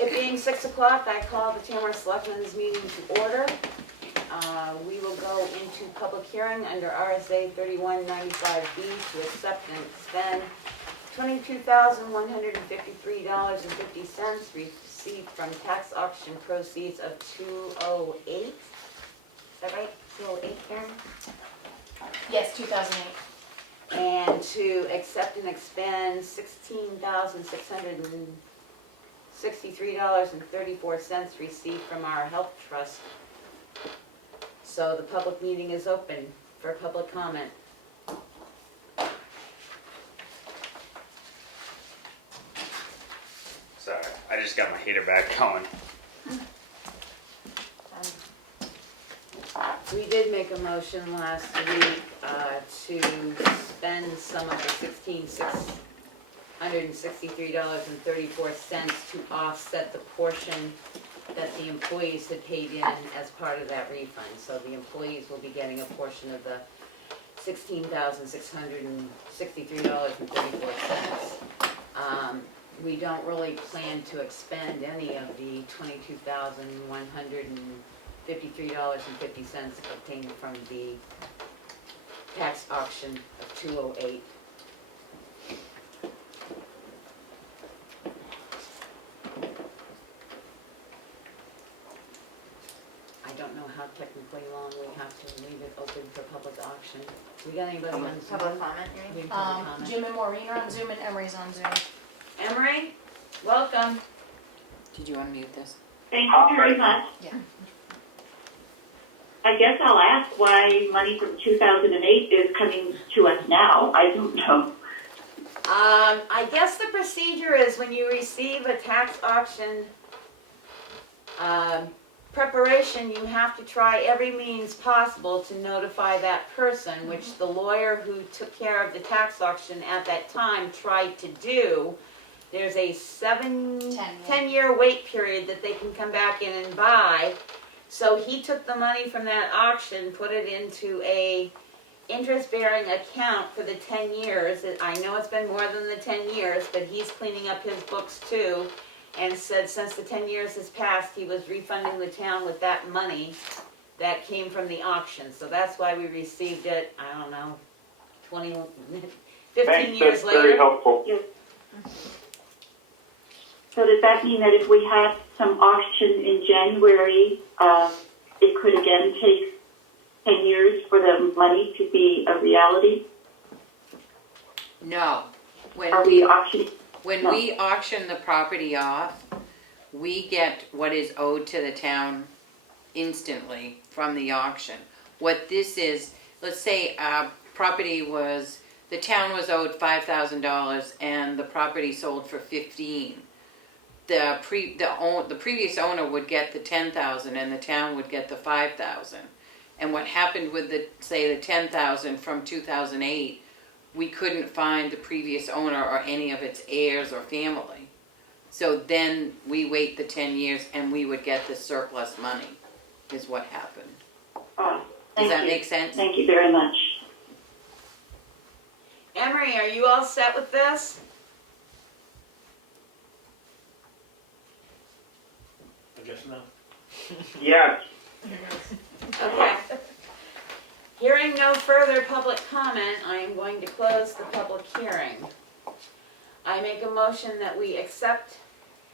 It being 6 o'clock, I call the Tamworth Selectmen's meeting to order. We will go into public hearing under RSA 3195B to accept and expend $22,153.50 received from tax auction proceeds of 208. Is that right? 208, Karen? Yes, 2008. And to accept and expend $16,663.34 received from our health trust. So the public meeting is open for public comment. Sorry, I just got my heater back going. We did make a motion last week to spend some of the $16,663.34 to offset the portion that the employees had paid in as part of that refund. So the employees will be getting a portion of the $16,663.34. We don't really plan to expend any of the $22,153.50 obtained from the tax auction of 208. I don't know how technically long we have to leave it open for public auction. We got anybody on Zoom? Public comment, you mean? Public comment? Jim and Maureen are on Zoom and Emery's on Zoom. Emery, welcome. Did you unmute this? Thank you very much. Yeah. I guess I'll ask why money from 2008 is coming to us now. I don't know. I guess the procedure is when you receive a tax auction preparation, you have to try every means possible to notify that person, which the lawyer who took care of the tax auction at that time tried to do. There's a 10-year wait period that they can come back in and buy. So he took the money from that auction, put it into a interest-bearing account for the 10 years. I know it's been more than the 10 years, but he's cleaning up his books too, and said since the 10 years has passed, he was refunding the town with that money that came from the auction. So that's why we received it, I don't know, 15 Thanks, years that's later. very helpful. Yes. So does that mean that if we have some auction in January, it could again take 10 years for the money to be a reality? No. Are When we auctioning? No. we auction the property off, we get what is owed to the town instantly from the auction. What this is, let's say the town was owed $5,000 and the property sold for $15,000. The previous owner would get the $10,000 and the town would get the $5,000. And what happened with the $10,000 from 2008, we couldn't find the previous owner or any of its heirs or family. So then we wait the 10 years and we would get the surplus money, is what happened. Does that make sense? Thank you very much. Emery, are you all set with this? I guess not. Yes, Okay. Hearing no further public comment, I am going to close the public hearing. I make a motion that we accept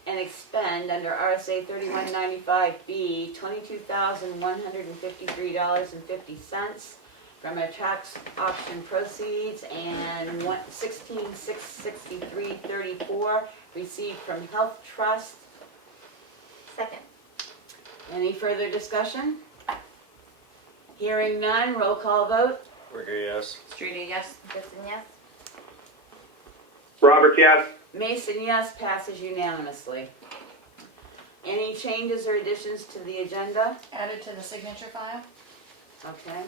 and expend under RSA 3195B $22,153.50 from our tax auction proceeds and $16,663.34 received from Health Trust. Second. Any further discussion? Hearing none, roll call vote. Rigger, yes. Streeter, yes? Gibson, yes? Robert, yes. Mason, yes, passes unanimously. Any changes or additions to the agenda? Added to the signature file? Okay.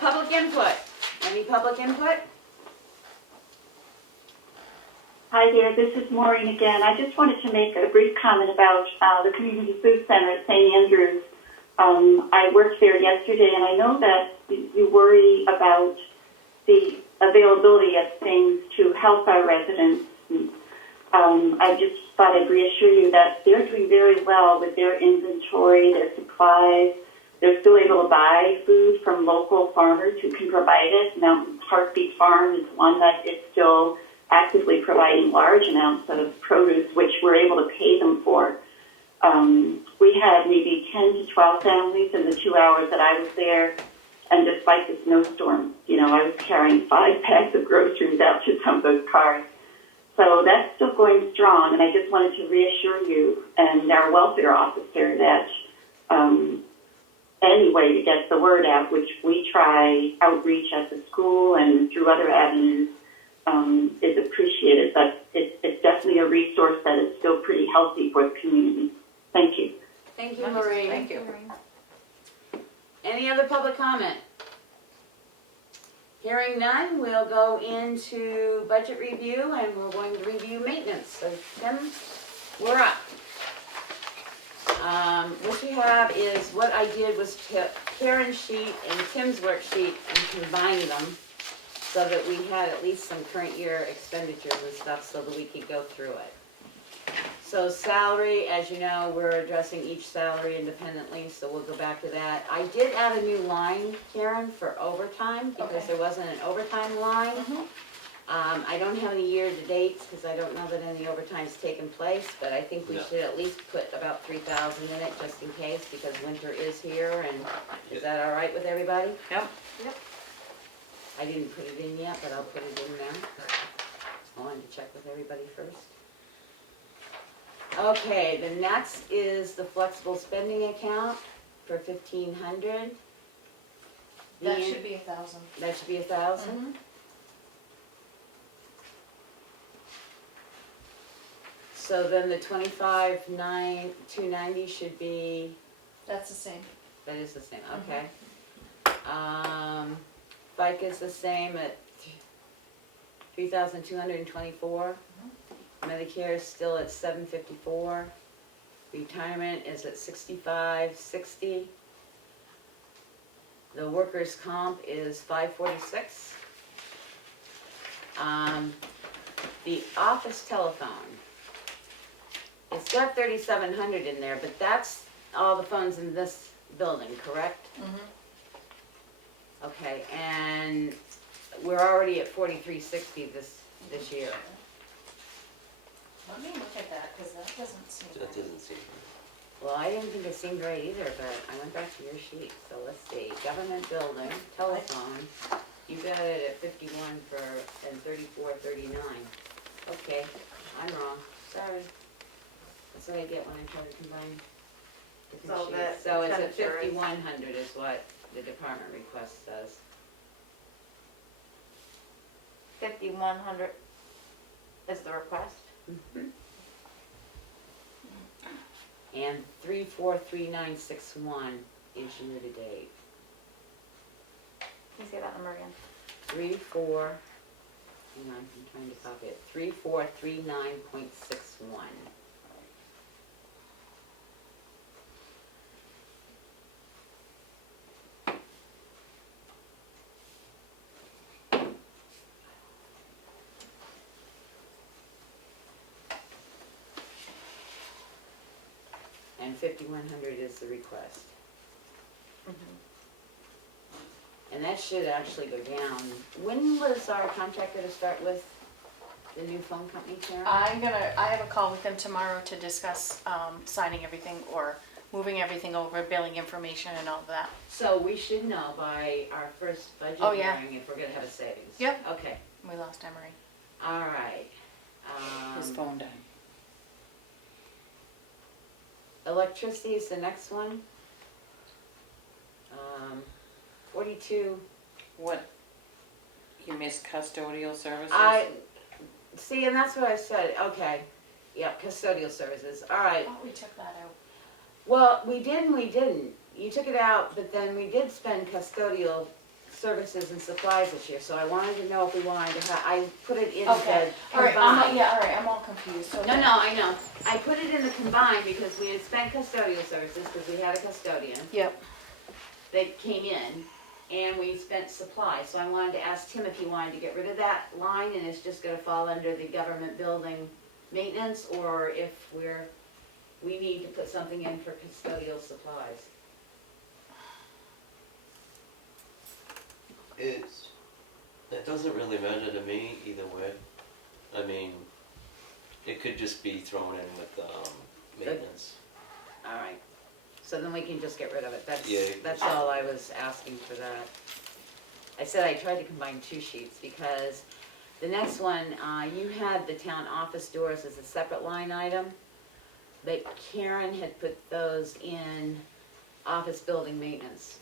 Public input. Any public input? Hi there, this is Maureen again. I just wanted to make a brief comment about the Community Food Center at St. Andrews. I worked there yesterday, and I know that you worry about the availability of things to help our residents. I just thought I'd reassure you that they're doing very well with their inventory, their supplies. They're still able to buy food from local farmers who can provide it. Mountain Heartbeat Farm is one that is still actively providing large amounts of produce, which we're able to pay them for. We had maybe 10 to 12 families in the 2 hours that I was there, and despite the snowstorm, I was carrying 5 bags of groceries out to some of those cars. So that's still going strong, and I just wanted to reassure you and our welfare officer that any way to get the word out, which we try outreach at the school and through other avenues, is appreciated. But it's definitely a resource that is still pretty healthy for the community. Thank you. Thank you, Nice. Maureen. Thank you. Any other public comment? Hearing none, we'll go into budget review, and we're going to review maintenance. So Tim, we're up. What you have is, what I did was took Karen's sheet and Tim's worksheet and combined them so that we had at least some current year expenditures and stuff so that we could go through it. So salary, as you know, we're addressing each salary independently, so we'll go back to that. I did add a new line, Karen, for overtime, because Okay. there wasn't an overtime line. I don't have any year-to-dates, because I don't know that any overtime's taken place, but I think we No. should at least put about 3,000 in it, just in case, because winter is here, and is that all right with everybody? Yep. I didn't put it in yet, but I'll put it in there. I wanted to check with everybody first. Okay, the next is the flexible spending account for 1,500. That should be 1,000. That should be 1,000? So then the 25,290 should be, That's the same. that is the same, okay. FICA is the same at 3,224. Medicare is still at $754. Retirement is at $65.60. The workers' comp is $546. The office telephone, it's got 3,700 in there, but that's all the phones in this building, correct? Okay, and we're already at 4360 this year. Let me look at that, because that doesn't seem That right. doesn't seem Well, I didn't think it seemed right either, but I went back to your sheet, so let's see, government building, telephone, you got it at 51 and 34.39. Okay, I'm wrong, sorry. That's what I get when I try to combine different So sheets. the So it's at expenditure is- 5,100 is what the department request says. 5,100 is the request. And 343961 is year to date. Can you say that number again? 34, hang on, I'm trying to copy it, 3439.61. And 5,100 is the request. And that should actually go down. When was our contract gonna start with the new phone company, Karen? I have a call with them tomorrow to discuss signing everything or moving everything over, billing information and all of that. So we should know by our first budget Oh, yeah. hearing if we're gonna have a savings. Yep. Okay, We lost Emery. all right. His phone died. Electricity is the next one. 42, What, you missed custodial services? see, and that's what I said, okay. Yeah, custodial services, all I right. thought we took that out. Well, we did and we didn't. You took it out, but then we did spend custodial services and supplies this year, so I wanted to know if we wanted to I put it in the Okay, combined. all right, I'm all confused. No, Okay. no, I know. I put it in the combined because we had spent custodial services, because we had a custodian Yep. that came in, and we spent supplies. So I wanted to ask Tim if he wanted to get rid of that line, and it's just gonna fall under the government building maintenance, or if we need to put something in for custodial supplies. It doesn't really matter to me either way. I mean, it could just be thrown in with maintenance. All right, so then we can just get rid of it. Yeah. That's all I was asking for that. I said I tried to combine two sheets because the next one, you had the town office doors as a separate line item, but Karen had put those in office building maintenance.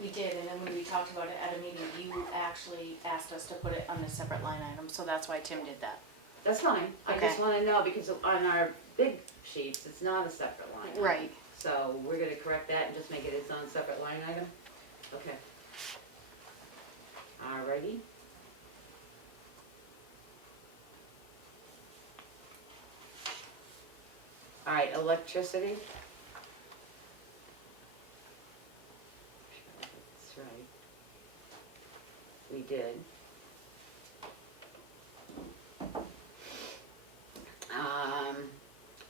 We did, and then when we talked about it at a meeting, you actually asked us to put it on a separate line item, so that's why Tim did that. That's fine, I just Okay. wanna know, because on our big sheets, it's not a separate line item. Right. So we're gonna correct that and just make it its own separate line item? Okay. Alrighty. Alright, electricity. That's right. We did.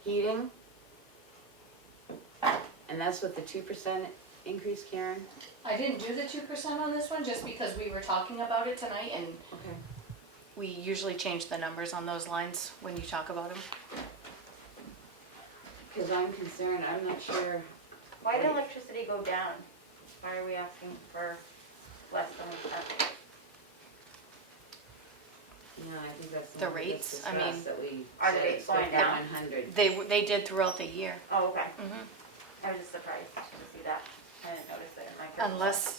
Heating. And that's with the 2% increase, Karen? I didn't do the 2% on this one, just because we were talking about it tonight, and Okay. we usually change the numbers on those lines when you talk about them. Because I'm concerned, I'm not sure. Why did electricity go down? Why are we asking for less than we spent? No, I think that's The one we just rates, I mean, discussed, that we Are the said rates it's going down? 5,100. They did throughout the year. Oh, okay. Mhm. I was just surprised to see that. I didn't notice it in my. current Unless,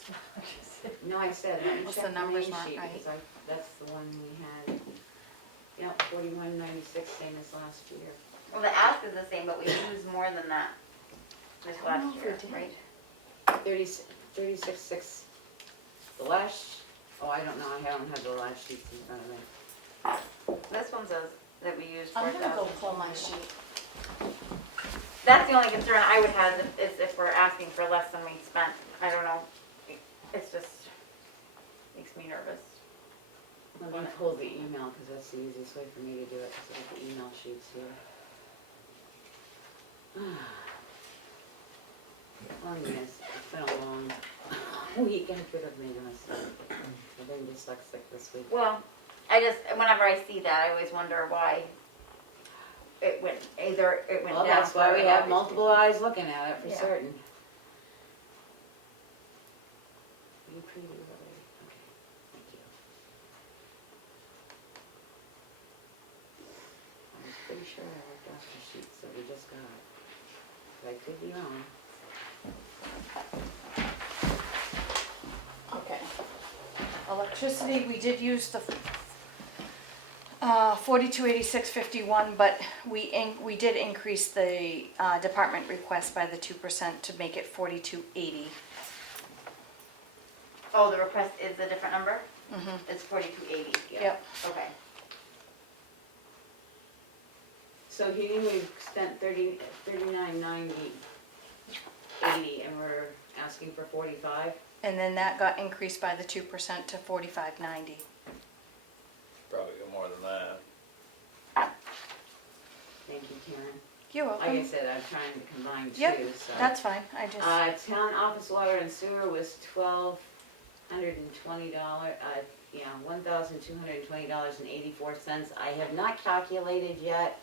No, I said, let me Unless check the the numbers main weren't sheet, right. because that's the one we had. Yep, 4196, same as last year. Well, the ask is the same, but we used more than that this I don't know last if we year, did. right? 36.6, the last, oh, I don't know, I don't have the last sheets in front of me. This one says that we used I'm gonna go 4,000. pull my sheet. That's the only concern I would have is if we're asking for less than we spent. I don't know. It's just, makes me nervous. Let me pull the email, because that's the easiest way for me to do it, because I have the email sheets here. Oh, yes, it's been a long week, I could have made a mistake. I've been dyslexic this week. Well, I just, whenever I see that, I always wonder why it went, either it went down. Well, that's why we for have obvious multiple reasons. eyes looking at it for Yeah. certain. You previewed already, okay, thank you. I was pretty sure I worked off the sheets that we just got, but I could be wrong. Okay. Electricity, we did use the 4286.51, but we did increase the department request by the 2% to make it 4280. Oh, the request is a different number? Mhm. It's 4280. Yep. Okay. So heating, we've spent 39.90, 80, and we're asking for 45. And then that got increased by the 2% to 4590. Probably go more than that. Thank you, Karen. You're Like I welcome. said, I'm trying to combine two, Yep, so. that's fine, I just, Town office water and sewer was $1,220, $1,220.84. I have not calculated yet,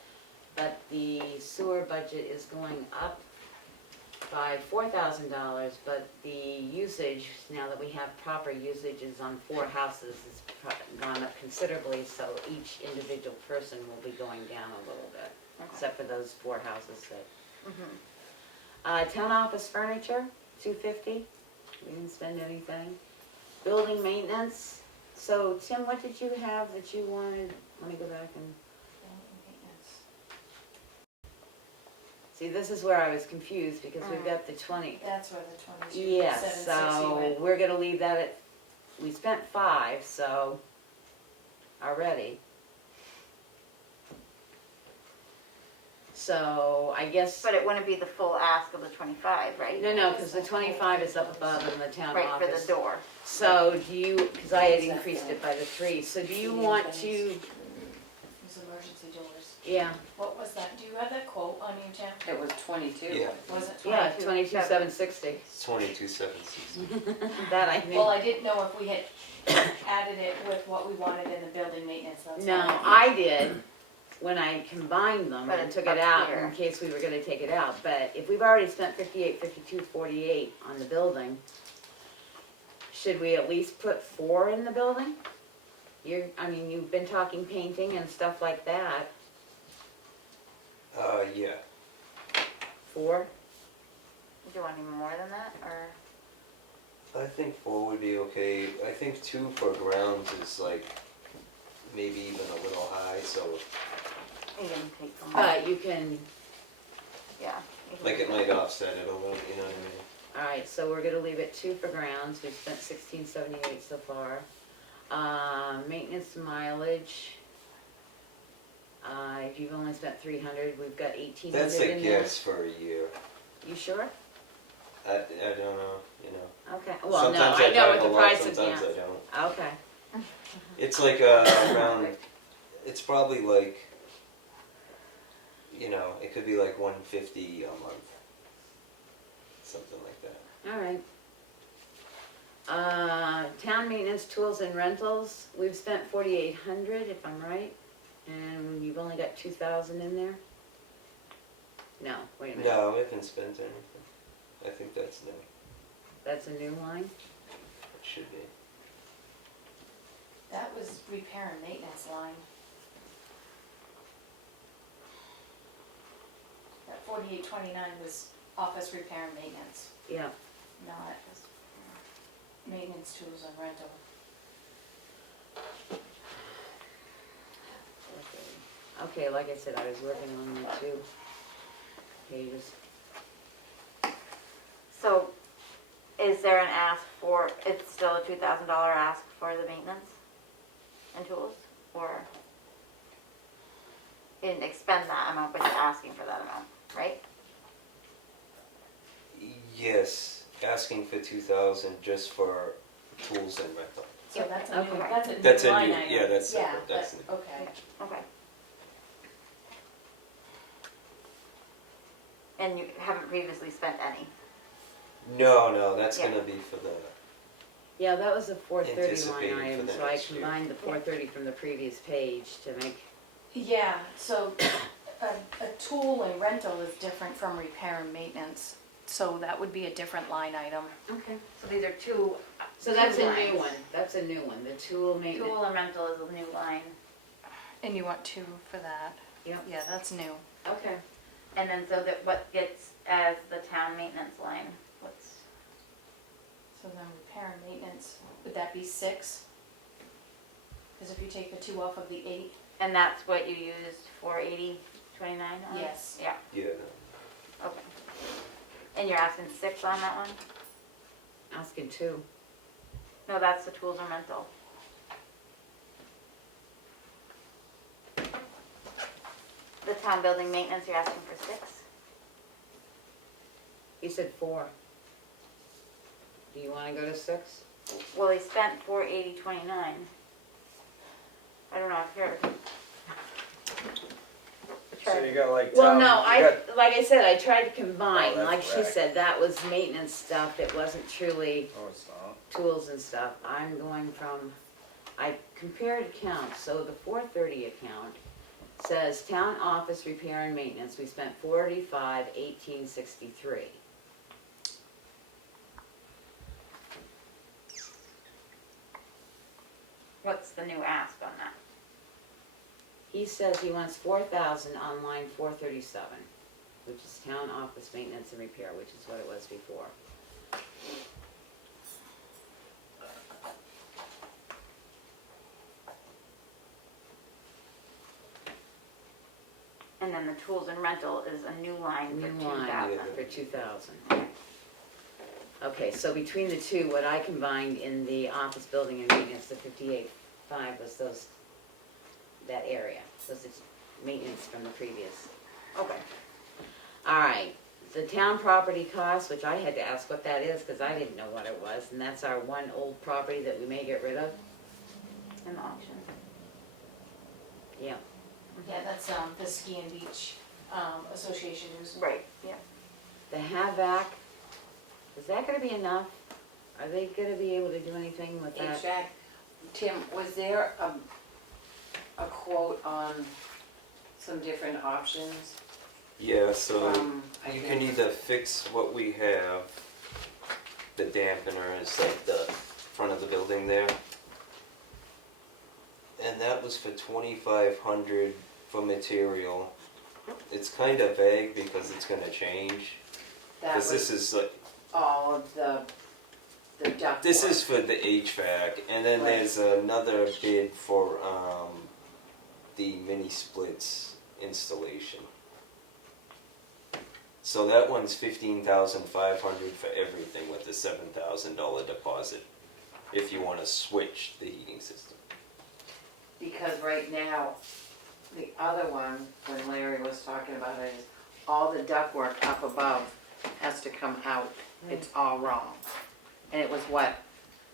but the sewer budget is going up by $4,000, but the usage, now that we have proper usages on 4 houses, has gone up considerably, so each individual person will be going down a little bit, except for those 4 houses that. Town office furniture, $250, we didn't spend anything. Building maintenance, so Tim, what did you have that you wanted, let me go back and, see, this is where I was confused, because we've got the 20. that's where the 22, Yes, so we're gonna leave that at, we spent 5, so, already. So, I guess, But it wouldn't be the full ask of the 25, right? no, because the 25 is up above in the town Right, for office. the door. So do you, because I had increased it by the 3, so do you want to emergency doors. Yeah, What was that? Do you have that quote on you, Tim? It was 22. Yeah, Was it yeah, 22? 22,760. it's 22,760. That I knew. Well, I didn't know if we had added it with what we wanted in the building maintenance, that's No, why. I did when I combined them But and it's took it up out here. in case we were gonna take it out. But if we've already spent 58, 52, 48 on the building, should we at least put 4 in the building? I mean, you've been talking painting and stuff like that. Yeah. 4? Do you want any more than that, or? I think 4 would be okay. I think 2 for grounds is like maybe even a little high, so You can take them. But you can, Yeah. you can like do it that. might offset it a little, you know what I mean? alright, so we're gonna leave it 2 for grounds. We've spent 1678 so far. Maintenance mileage. If you've only spent 300, we've got 1,800 That's a in there. guess for a year. You sure? I don't know, you know. Okay, well, no, Sometimes I know drive what a the lot, price of sometimes gas. I don't. Okay, It's like around, it's probably like, you know, it could be like 150 a month. Something like that. alright. Town maintenance, tools and rentals, we've spent 4,800 if I'm right, and you've only got 2,000 in there? No, wait a minute, No, we haven't spent anything. I think that's new. that's a new line? It should be. That was repair and maintenance line. That 4829 was office repair and maintenance, Yeah, not maintenance, tools, and rental. okay, like I said, I was working on the 2 pages. So, is there an ask for, it's still a $2,000 ask for the maintenance and tools, or? You didn't expend that amount, but you're asking for that amount, right? Yes, asking for 2,000 just for tools and rental. So that's a new, Okay. that's a new That's a line new, item. yeah, that's Yeah, separate, that's but- new. okay. Okay. And you haven't previously spent any? No, that's Yeah. gonna be for the, Yeah, that was a 430 line Anticipated for item, the so I next year. combined the 430 from the previous page to make, Yeah, so a tool and rental is different from repair and maintenance, so that would be a different line item. okay. So these are two. So that's two a new lines. one, that's a new one, the tool maintenance. Tool and rental is a new line. And you want 2 for that? Yep. Yeah, that's new. Okay. And then so that what gets as the town maintenance line, what's, So then repair and maintenance, would that be 6? Because if you take the 2 off of the 8, and that's what you used for 8029 on? yes. Yeah, yeah. okay. And you're asking 6 on that one? Asking 2. No, that's the tools and rental. The town building maintenance, you're asking for 6? He said 4. Do you wanna go to 6? Well, he spent 48029. I don't know if you're. So you got like Well, town- no, you got- like I said, I tried to combine, Oh, that's like she correct. said, that was maintenance stuff, it wasn't truly Oh, it's not. tools and stuff. I'm going from, I compared accounts, so the 430 account says town office repair and maintenance, we spent 45,1863. What's the new ask on that? He says he wants 4,000 on line 437, which is town office maintenance and repair, which is what it was before. And then the tools and rental is a new line for New line 2,000. for 2,000. Okay, so between the two, what I combined in the office building and maintenance, the 58.5 was those, that area, was the maintenance from the previous. Okay. All right, the town property cost, which I had to ask what that is, because I didn't know what it was, and that's our one old property that we may get rid of. In the auction. Yeah, Yeah, that's That's, the Ski and Beach, Association who's. Right, yeah. The HAVAC, is that gonna be enough? Are they gonna be able to do anything with that? HVAC, Tim, was there a quote on some different options Yeah, so from? I you can think- either fix what we have, the dampener is like the front of the building there. And that was for 2,500 for material. It's kind of vague because it's gonna change. That Because this was is like, all of the duct this work. is for the HVAC, and then Right. there's another bid for the mini splits installation. So that one's 15,500 for everything with a $7,000 deposit. If you want to switch the heating system. Because right now, the other one, when Larry was talking about it, is all the ductwork up above has to come out. It's all wrong. And it was what,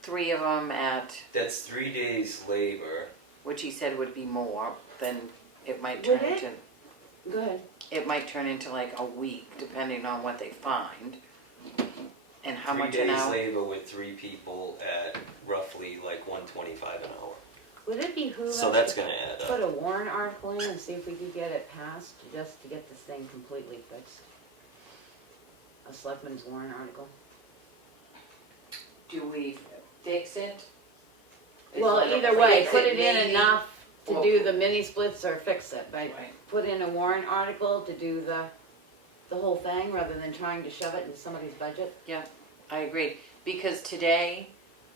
3 of them at, That's 3 days labor. which he said would be more, then it might Would turn it? into, Go ahead. it might turn into like a week, depending on what they find. And how 3 much an days hour? labor with 3 people at roughly like $125 an hour. Would it behoove So us that's to gonna add put up. a warrant article in and see if we could get it passed, just to get this thing completely fixed? A selectman's warrant article? Do we fix it? Is Well, it- either way, fix put it in maybe? enough to Or- do the mini splits or fix it, but Right. put in a warrant article to do the whole thing, rather than trying to shove it into somebody's budget. I agree, because today,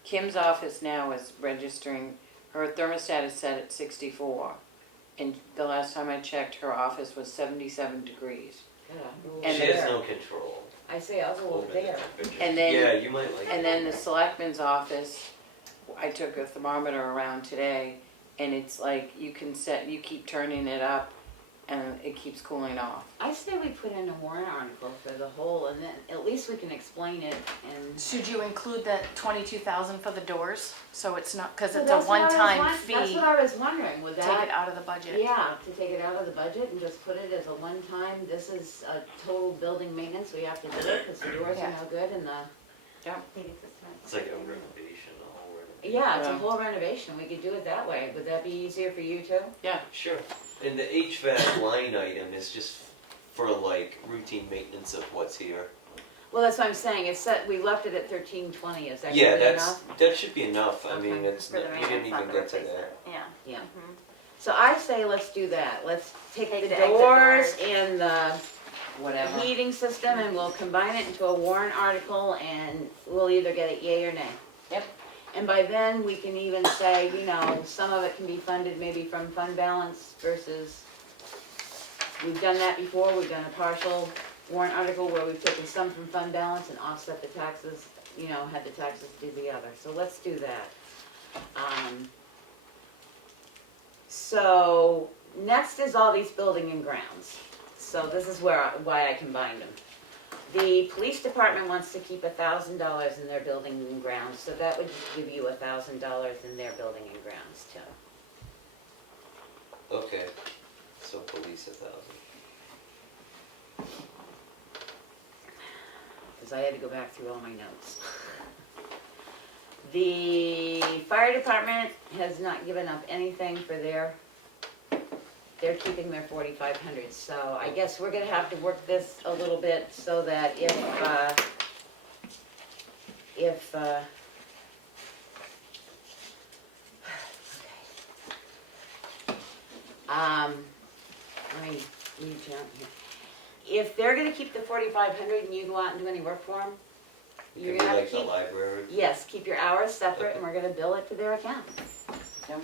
Kim's office now is registering, her thermostat is set at 64. And the last time I checked, her office was 77 degrees. Yeah, over And She has there. no control I say I'll go over over the there. temperature. And then- Yeah, you might like And then the selectman's office, I took a thermometer around today, and it's like, you keep turning it up, and it keeps cooling off. I say we put in a warrant article for the whole, and then at least we can explain it and. Should you include that 22,000 for the doors? So it's not, cause So it's a that's what I was one-time won- fee, That's what I was wondering, would take that? it out of the budget. Yeah, to take it out of the budget and just put it as a one-time, this is a total building maintenance, we have to do it, because the doors are Yeah. no good and the, it's like a renovation, a whole renovation. yeah, it's a Yeah. whole renovation, we could do it that way, would that be easier for you too? Sure. And the HVAC line item is just for like routine maintenance of what's here. Well, that's what I'm saying, it's set, we left it at 1320, is that Yeah, gonna be that's, enough? that should be enough. I Okay. mean, it's, For the you didn't maintenance, not even the get to that. replacement, yeah. Yeah. Mhm. So I say let's do that, let's take Take the the exit doors doors. and the Whatever. heating system and we'll combine it into a warrant article and we'll either get it yay or nay. Yep. And by then, we can even say, you know, some of it can be funded maybe from fund balance versus, we've done that before, we've done a partial warrant article where we've taken some from fund balance and offset the taxes, you know, had the taxes do the other, so let's do that. So, next is all these building and grounds. So this is why I combined them. The police department wants to keep $1,000 in their building and grounds, so that would give you $1,000 in their building and grounds too. Okay. So police 1,000. Because I had to go back through all my notes. The fire department has not given up anything for they're keeping their 4,500, so I guess we're gonna have to work this a little bit so that if, let me mute you out here. If they're gonna keep the 4,500 and you go out and do any work for them, It you're could be gonna have like to the keep, library. yes, keep your hours separate and we're gonna bill it to their account. Yep.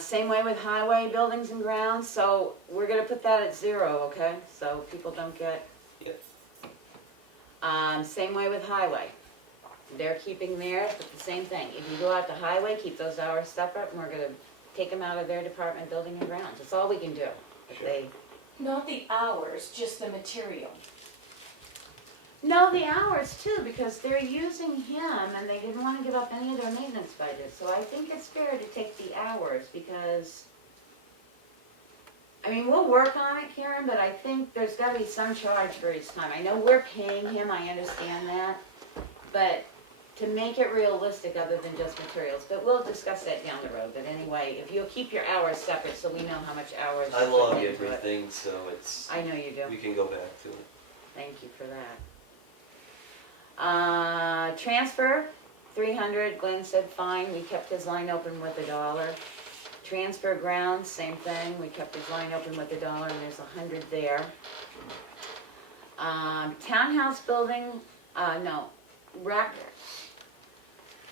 Same way with highway buildings and grounds, so we're gonna put that at 0, okay? So people don't get. Yep. Same way with highway. They're keeping theirs, but the same thing. If you go out to highway, keep those hours separate and we're gonna take them out of their department, building and grounds. That's all we can do. If Sure. they, Not the hours, just the material. no, the hours too, because they're using him and they didn't wanna give up any of their maintenance budget. So I think it's fair to take the hours because I mean, we'll work on it, Karen, but I think there's gotta be some charge for his time. I know we're paying him, I understand that, but to make it realistic other than just materials, but we'll discuss that down the road. But anyway, if you'll keep your hours separate so we know how much hours. I you're log putting into it. everything, so it's, I know you do. we can go back to it. Thank you for that. Transfer, 300, Glenn said fine, we kept his line open with $1. Transfer grounds, same thing, we kept his line open with $1 and there's 100 there. Townhouse building, no, rec.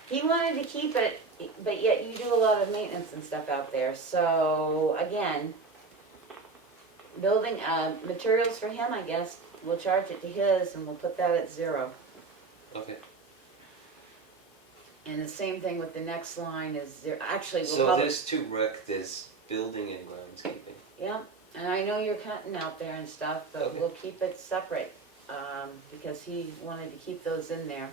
He wanted to keep it, but yet you do a lot of maintenance and stuff out there, so again, building, materials for him, I guess, we'll charge it to his and we'll put that at 0. Okay. And the same thing with the next line is there, actually, we'll So probably, there's 2 rec, there's building and groundskeeping. yeah, and I know you're cutting out there and stuff, but Okay. we'll keep it separate, because he wanted to keep those in there.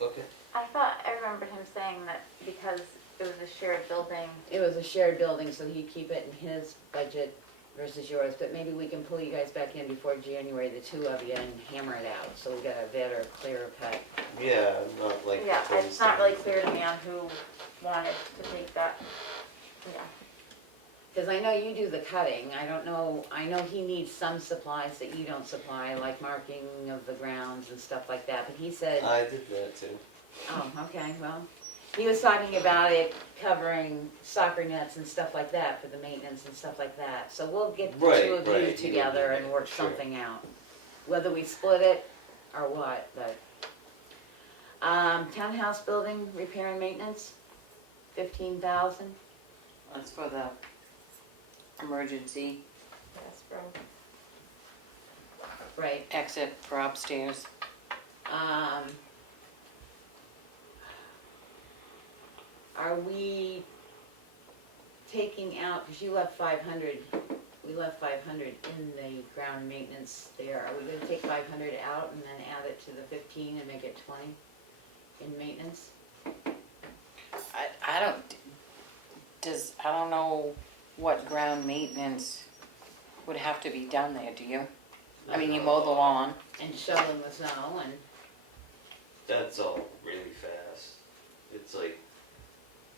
Okay. I thought, I remembered him saying that because it was a shared building. It was a shared building, so he'd keep it in his budget versus yours, but maybe we can pull you guys back in before January, the 2 of you, and hammer it out, so we got a better, clearer cut. Yeah, not like. Yeah, opposed it's not to really anything. clear to me on who wanted to take that. Yeah. Because I know you do the cutting, I don't know, I know he needs some supplies that you don't supply, like marking of the grounds and stuff like that, but he said, I did that too. oh, okay, well, he was talking about it covering soccer nets and stuff like that for the maintenance and stuff like that, so we'll get the Right, two of you right, he together would, and work sure. something out. Whether we split it or what, but. Townhouse building, repair and maintenance, 15,000. That's for the emergency Yes, bro. Right. exit for upstairs. Are we taking out, because you left 500, we left 500 in the ground maintenance there. Are we gonna take 500 out and then add it to the 15 and make it 20 in maintenance? I don't know what ground maintenance would have to be done there, do you? I mean, you mow the lawn. And shoveling the snow and, That's all really fast. It's like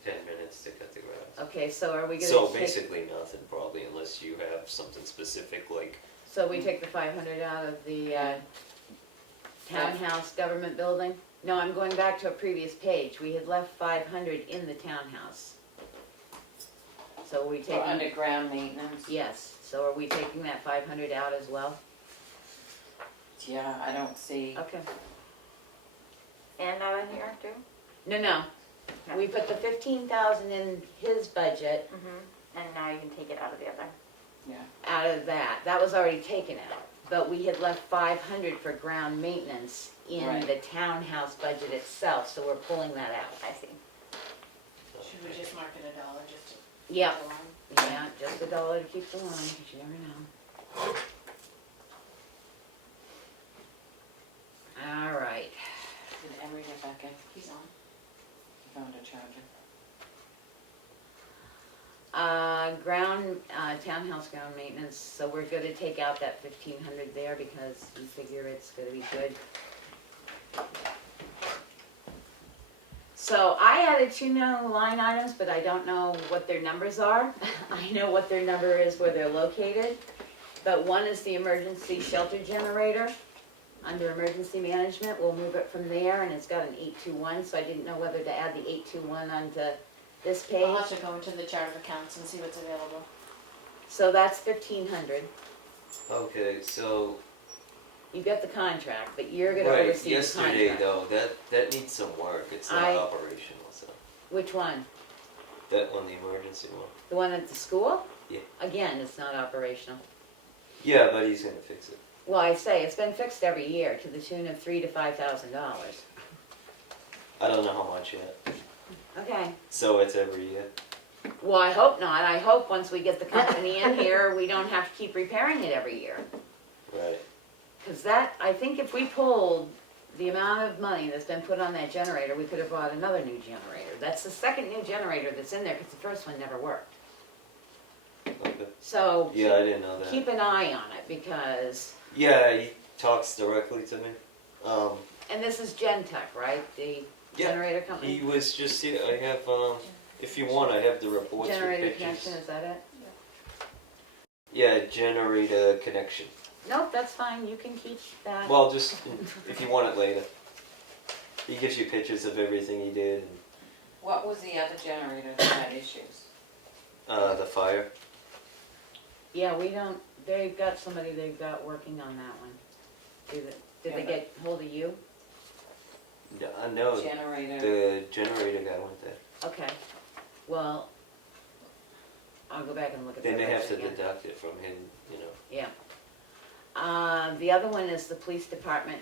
10 minutes to cut the grass. okay, so are we gonna So take, basically nothing probably unless you have something specific like, so we take the 500 out of the, townhouse government building? No, I'm going back to a previous page. We had left 500 in the townhouse. So are we For taking? underground maintenance? Yes, so are we taking that 500 out as well? Yeah, I don't see. Okay. And out in here too? No, we put the 15,000 in his budget Mm-hmm. And now you can take it out of the other. Yeah. out of that. That was already taken out. But we had left 500 for ground maintenance in Right. the townhouse budget itself, so we're pulling that out. I see. Should we just mark it $1 just to? Yep, go on? yeah, just $1 to keep the line, because you never know. All right. Did Emery get back in? He's on. He found a charger. Townhouse ground maintenance, so we're gonna take out that 1,500 there because we figure it's gonna be good. So I added 2 new line items, but I don't know what their numbers are. I know what their number is where they're located, but one is the emergency shelter generator. Under emergency management, we'll move it from there, and it's got an 821, so I didn't know whether to add the 821 onto this page. I'll have to go into the chart of accounts and see what's available. So that's 1,500. okay, so, You got the contract, but you're gonna right, oversee the yesterday contract. though, that needs some work, it's not I- operational, so, Which one? that one, the emergency one. The one at the school? Yeah. Again, it's not operational. Yeah, but he's gonna fix it. Well, I say, it's been fixed every year to the tune of $3,000 to $5,000. I don't know how much yet, Okay. so it's every year. Well, I hope not. I hope once we get the company in here, we don't have to keep repairing it every year. Right, Because that, I think if we pulled the amount of money that's been put on that generator, we could have bought another new generator. That's the second new generator that's in there, because the first one never worked. okay. So Yeah, I didn't know that. keep an eye on it because, Yeah, he talks directly to me. and this is Gentech, right? The Yeah, generator company? he was just here. I have, if you want, I have the reports with Generator pictures. connection, is that it? Yeah, generator connection. Nope, that's fine, you can keep that. Well, just if you want it later. He gives you pictures of everything he did. And, What was the other generator that had issues? the fire. Yeah, we don't, they've got somebody they've got working on that one. Did Yeah, they but- get hold of you? No, Generator. the generator guy went there. Okay, well, I'll go back and look at They that may have to again. deduct it from him, you know. Yeah. The other one is the police department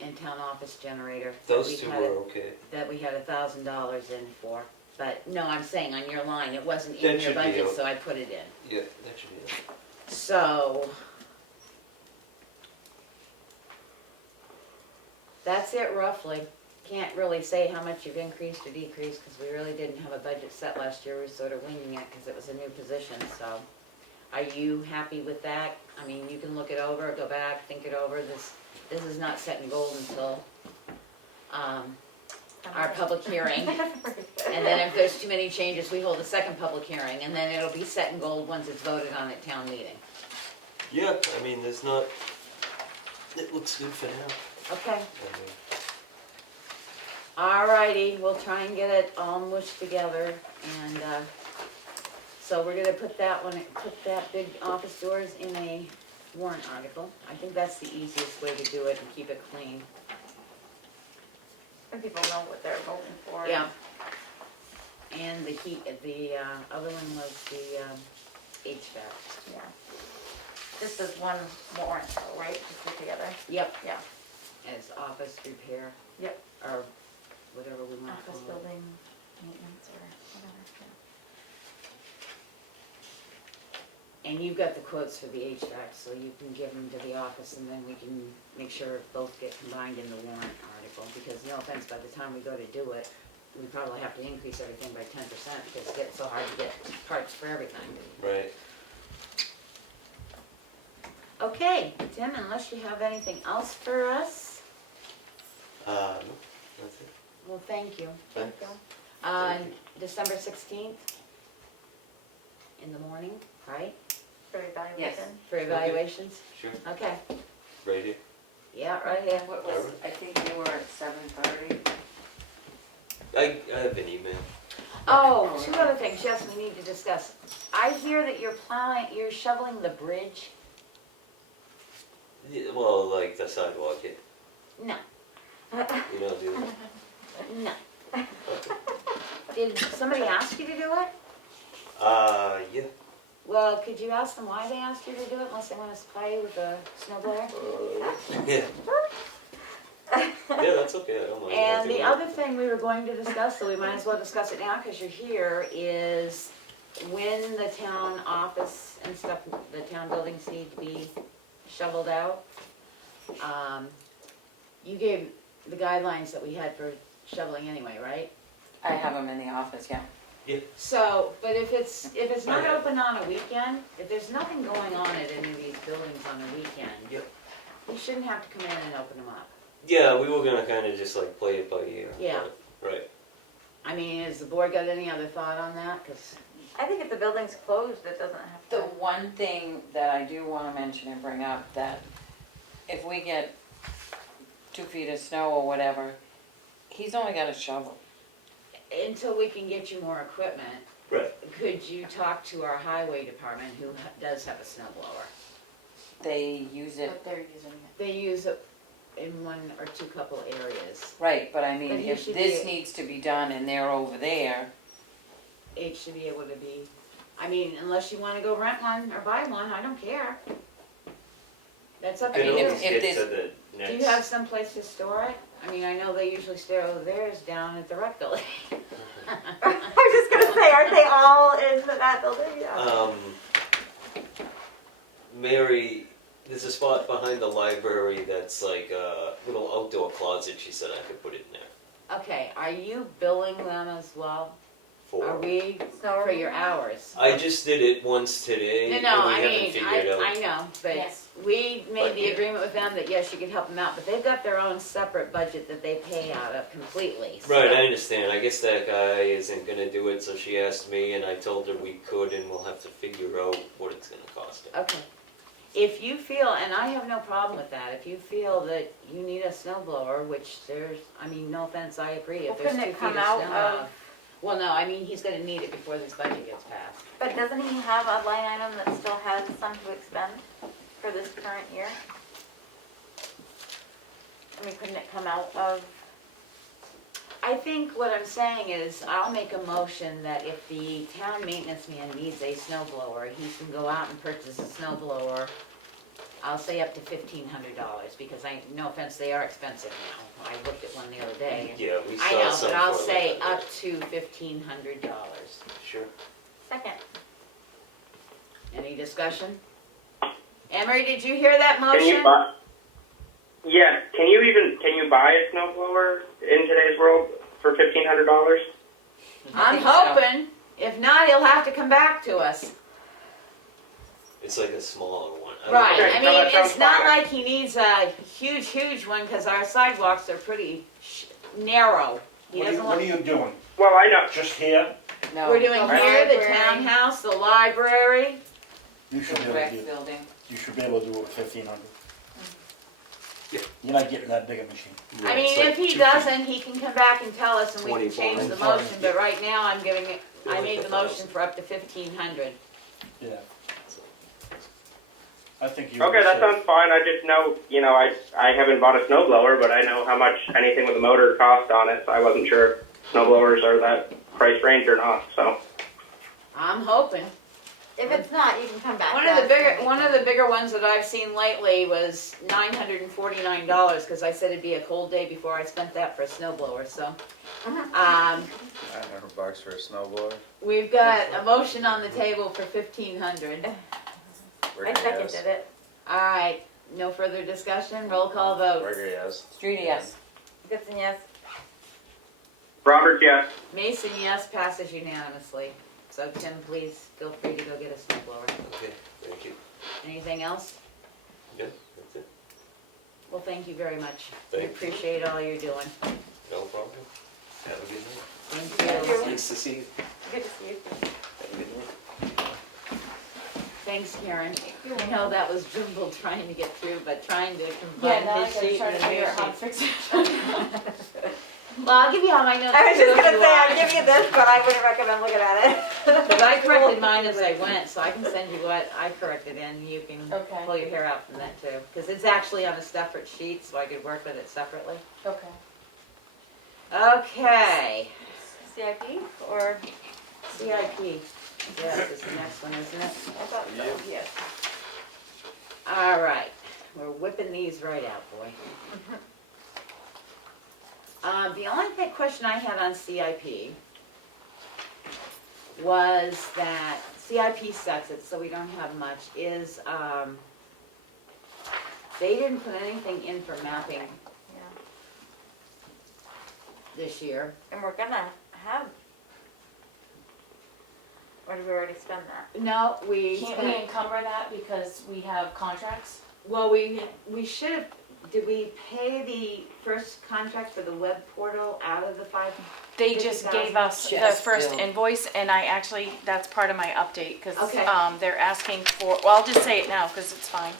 and town office generator. Those two were okay. That we had $1,000 in for. But no, I'm saying on your line, it wasn't That in your should be budget, okay. so I put it in. Yeah, that should be it. So, that's it roughly. Can't really say how much you've increased or decreased because we really didn't have a budget set last year. We were sort of winging it because it was a new position, so. Are you happy with that? I mean, you can look it over, go back, think it over. This is not set in gold until, our public hearing. And then if there's too many changes, we hold a second public hearing, and then it'll be set in gold once it's voted on at town meeting. Yeah, I mean, there's not. It looks good for now. Okay, I mean, alrighty, we'll try and get it all mushed together, and, so we're gonna put that big office doors in a warrant article. I think that's the easiest way to do it and keep it clean. And people know what they're voting for. Yeah. And the heat, the, other one was the, HVAC. Yeah. This is one warrant though, right, to put together? Yep. Yeah. As office repair. Yep. Or whatever we want to Office call it. building maintenance or whatever, yeah. And you've got the quotes for the HVAC, so you can give them to the office and then we can make sure both get combined in the warrant article. Because no offense, by the time we go to do it, we probably have to increase everything by 10% because it gets so hard to get parts for everything. right. Okay, Tim, unless you have anything else for us, No, that's it. well, thank you. Thanks. On December 16th in the morning, right, For evaluation. for evaluations? Sure. Okay, Right here. yeah, right here. What was, I think you were at 7:30. I have an email. Oh, two other things, yes, we need to discuss. I hear that you're shoveling the bridge. Yeah, well, like the sidewalk, yeah. No, You know, do no. okay. Did somebody ask you to do it? Yeah. Well, could you ask them why they asked you to do it unless they want to supply you with a snow blower? Yeah. Yeah, that's okay. I don't mind. And Nothing the wrong. other thing we were going to discuss, so we might as well discuss it now because you're here, is when the town office and stuff, the town buildings need to be shoveled out. You gave the guidelines that we had for shoveling anyway, right? I have them in the office, yeah. So, but if it's not open on a weekend, if there's nothing going on at any of these buildings on a weekend, Yep. you shouldn't have to come in and open them up. Yeah, we were gonna kind of just like play it by ear. Yeah. but- right. I mean, has the board got any other thought on that? 'Cause I think if the building's closed, it doesn't have The to. one thing that I do want to mention and bring up, that if we get 2 feet of snow or whatever, he's only got a shovel. until we can get you more equipment, Right. could you talk to our highway department who does have a snow blower? They use it, But they're using it. They use it in one or two couple areas. right, but I mean, But he if should this be- needs to be done and they're over there, H should be able to be, I mean, unless you wanna go rent one or buy one, I don't care. That's up to Can mean, you. always if get this- to the next. Do you have some place to store it? I mean, I know they usually store theirs down at the rec building. I was just gonna say, aren't they all in that building? Yeah. Mary, there's a spot behind the library that's like a little outdoor closet. She said I could put it in there. Okay, are you billing them as well Are we, Snow for your removal? hours? I just did it once today, No, and no, we I haven't mean, figured out. I know, but Yes. we made But, the yeah. agreement with them that yes, you could help them out, but they've got their own separate budget that they pay out of completely. so- Right, I understand. I guess that guy isn't gonna do it, so she asked me, and I told her we could, and we'll have to figure out what it's gonna cost him. Okay. If you feel, and I have no problem with that, if you feel that you need a snow blower, which there's, I mean, no offense, I agree, Well, if there's couldn't 2 it feet come of out snow. of- Well, no, I mean, he's gonna need it before this budget gets passed. But doesn't he have a line item that still has some to expend for this current year? I mean, couldn't it come out of, I think what I'm saying is, I'll make a motion that if the town maintenance man needs a snow blower, he can go out and purchase a snow blower. I'll say up to $1,500, because no offense, they are expensive now. I looked at one the other day. and- Yeah, we I saw know, some but I'll for say like up to $1,500. Sure. second? Any discussion? Emery, did you hear that Can you motion? buy? Yes. Can you buy a snow blower in today's world for $1,500? I'm think so. hoping. If not, he'll have to come back to us. It's like a smaller one. I don't Right, know. Okay, I no, that mean, sounds it's not fine. like he needs a huge one, because our sidewalks are pretty narrow. He doesn't What are want, you doing? Well, I know. Just here? No. we're doing The here, the library. townhouse, the library. You should be The able to rec do, building. you should be able to do it with 1,500. Yeah. You're not getting that big a machine. I Yeah, mean, it's like if he 2 feet. doesn't, he can come back and tell us and we can 24 change the inches. motion, but right now I'm giving it, I Yeah, made the like motion 1,000. for up to 1,500. Yeah. I think you. Okay, that sounds fine. I just know, I haven't bought a snow blower, but I know how much anything with a motor costs on it, so I wasn't sure if snow blowers are that price range or not, so. I'm hoping. If it's not, you can come back. One to of the us bigger, and we one of can- the bigger ones that I've seen lately was $949, because I said it'd be a cold day before I spent that for a snow blower, so. $900 for a snow blower? We've got a motion on the table for 1,500. I seconded it. All right, no further discussion, roll call vote. Gregory, yes. Street, yes. Goodson, yes. Roberts, yes. Mason, yes, passes unanimously. So Tim, please feel free to go get a snow blower. Okay, thank you. Anything else? Yeah, that's it. Well, thank you very much. We Thank you. appreciate all you're doing. No problem. Have a good night. Thank you. Nice to see you. Good to see you. Have a good night. Thanks, Karen. I know that was jumbled trying to get through, but trying to Yeah, combine now I his gotta sheet try and to the figure new out how to sheet. fix it. Well, I'll give you all my notes. I was too, just if gonna you say, I'll want. give you this, but I wouldn't recommend looking at it. Because I corrected mine as I went, so I can send you what I corrected and you can Okay. pull your hair out from that too. Because it's actually on a separate sheet, so I could work with it separately. Okay. Okay, CIP or? CIP. Yes, is the next one, isn't it? I thought so, Yep. yes. All right, we're whipping these right out, boy. The only question I had on CIP was that CIP sets it, so we don't have much, is, they didn't put anything in for mapping Yeah. this year. And we're gonna have, or did we already spend that? No, Can't we encumber that because we have contracts? well, we should have, did we pay the first contract for the web portal out of the five? They just gave us the Just first billed. invoice, and I actually, that's part of my update, because, Okay. they're asking for, well, I'll just say it now, because it's fine.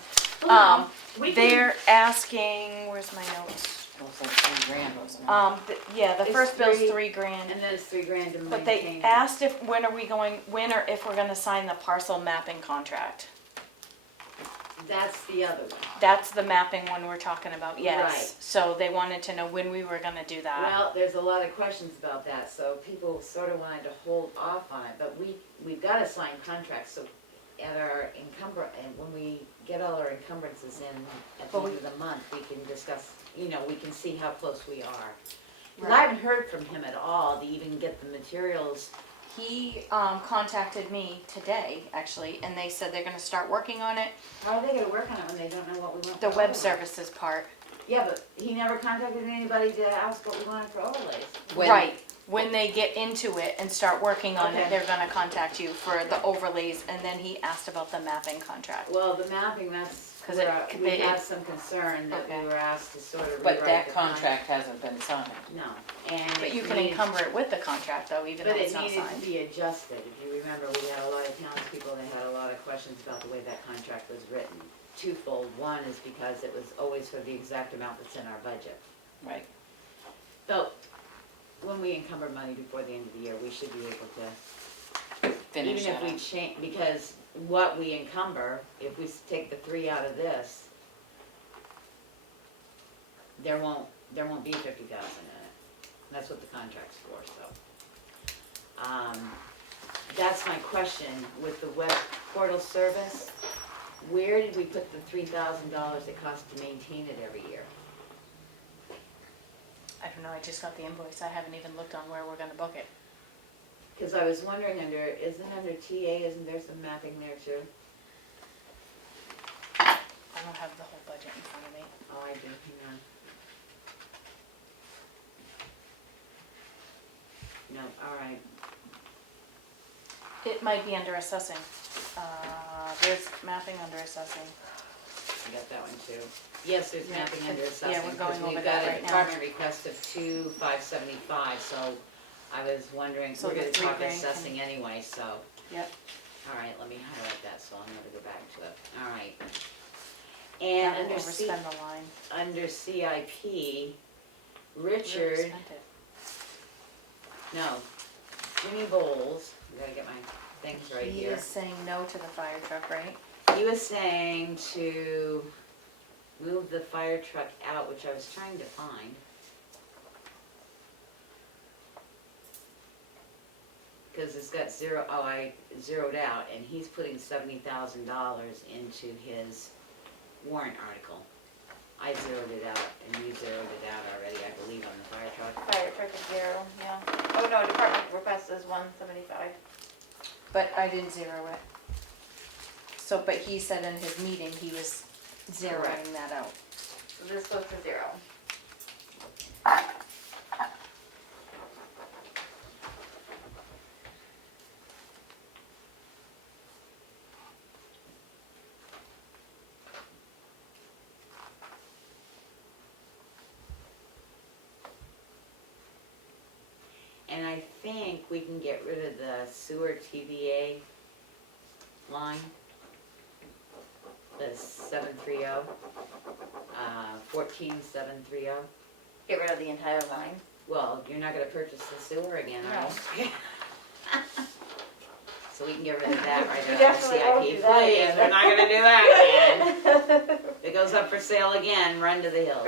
We can- They're asking, where's my notes? It was like $3,000, wasn't it? Yeah, the It's first bill's $3,000. $3,000. And then it's $3,000 to But maintain. they asked if, when or if we're gonna sign the parcel mapping contract. That's the other one. That's the mapping one we're talking about, yes. Right. So they wanted to know when we were gonna do that. Well, there's a lot of questions about that, so people sort of wanted to hold off on it, but we've got to sign contracts, so at our and when we get all our encumbrances in at the But end of the month, we can discuss, we can see how close we are. 'Cause Right. I haven't heard from him at all to even get the materials. He contacted me today, actually, and they said they're gonna start working on it, How are they gonna work on it when they don't know what we want? the for web overlays? services part. Yeah, but he never contacted anybody to ask what we wanted for overlays. When- Right, When they get into it and start working on it, Okay. they're gonna contact you for the overlays, and then he asked about the mapping contract. Well, the mapping, that's 'Cause where it- we it- had some concern that we Okay. were asked to sort of But rewrite that the contract hasn't been signed. No, and. But it you can needed- encumber it with the contract though, even though But it's it not needed to signed. be adjusted. If you remember, we had a lot of townspeople that had a lot of questions about the way that contract was written. Twofold. One is because it was always for the exact amount that's in our budget. Right. So, when we encumber money before the end of the year, we should be able to, Finish even if that we up. change, because what we encumber, if we take the 3 out of this, there won't be 50,000 in it. That's what the contract's for, so. That's my question, with the web portal service, where did we put the $3,000 it costs to maintain it every year? I don't know, I just got the invoice, I haven't even looked on where we're gonna book it. Because I was wondering isn't under TA, isn't there some mapping there too? I don't have the whole budget in front of me. Oh, I do, hang on. No, all right. It might be under assessing. There's mapping under assessing. I got that one too. Yes, there's Yeah, mapping under yeah, assessing. we're going 'cause over we've that got a right now. department request of 2,575, so I was wondering, So we're the gonna three talk grand assessing anyway, so. Yep. All right, let me highlight that, so I'll never go back to it. All right. And That will under overspend the line. under CIP, We Richard, overspent it. no, Jimmy Bowles, I gotta get my things right He here. is saying no to the fire truck, right? He was saying to move the fire truck out, which I was trying to find. Because it's got zero, oh, I zeroed out, and he's putting $70,000 into his warrant article. I zeroed it out, and you zeroed it out already, I believe, on the fire truck. Fire truck is 0, yeah. Oh, no, department request is 175. But I didn't zero it. So, but he said in his meeting, he was zeroing Correct. that out. So this goes to 0. And I think we can get rid of the sewer TVA line. The 730, 14730. Get rid of the entire line. Well, you're not gonna purchase the sewer again, are you? So we can get rid of that right You out of definitely won't the CIP. do that Please, again. we're not gonna do that again. If it goes up for sale again, run to the hills.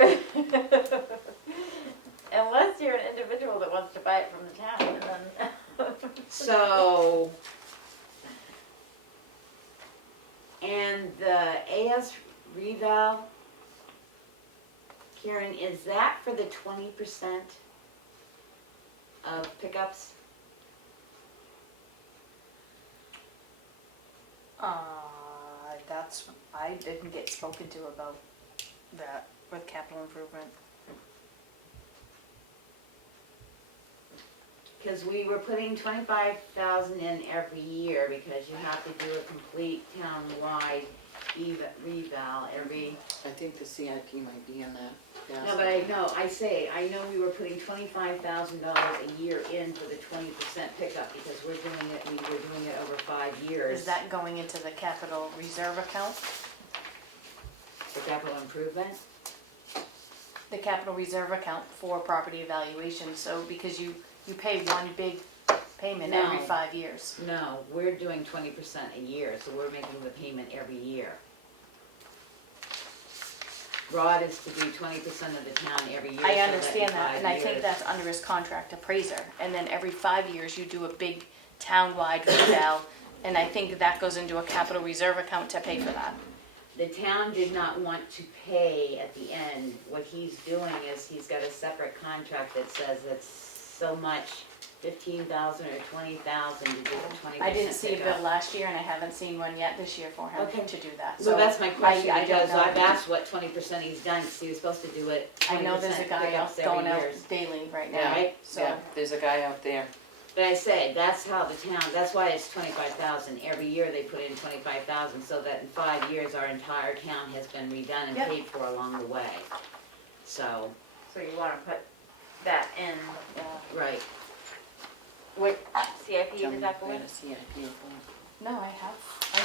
Unless you're an individual that wants to buy it from the town, and then. So, and the AS reval, Karen, is that for the 20% of pickups? That's, I didn't get spoken to about that with capital improvement. Because we were putting 25,000 in every year because you have to do a complete town-wide reval every. I think the CIP might be in that. No, but I know we were putting $25,000 a year in for the 20% pickup because we were doing it over 5 years. Is that going into the capital reserve account? For capital improvement? The capital reserve account for property evaluation, so because you pay one big payment every No. 5 years. No, we're doing 20% a year, so we're making the payment every year. Rod is to do 20% of the town every year. I so understand in that, 5 and I think years- that's under his contract appraiser. And then every 5 years, you do a big town-wide reval, and I think that goes into a capital reserve account to pay for that. The town did not want to pay at the end. What he's doing is he's got a separate contract that says it's so much 15,000 or 20,000 to do a 20% I didn't see a pickup. bill last year and I haven't seen one yet this year for him Okay. to do that. So that's my question, I don't because know. I've asked what 20% he's done, because he was supposed to do it I know there's a 20% guy out pickups going every out year. daily right now. Yeah, Right? So, yeah, there's a guy out there. But I say, that's how the town, that's why it's 25,000. Every year they put in 25,000, so that in 5 years, our entire town has been redone and Yep. paid for along the way. So, So you wanna put that in right. wait, CIP, does that go in? no, I have.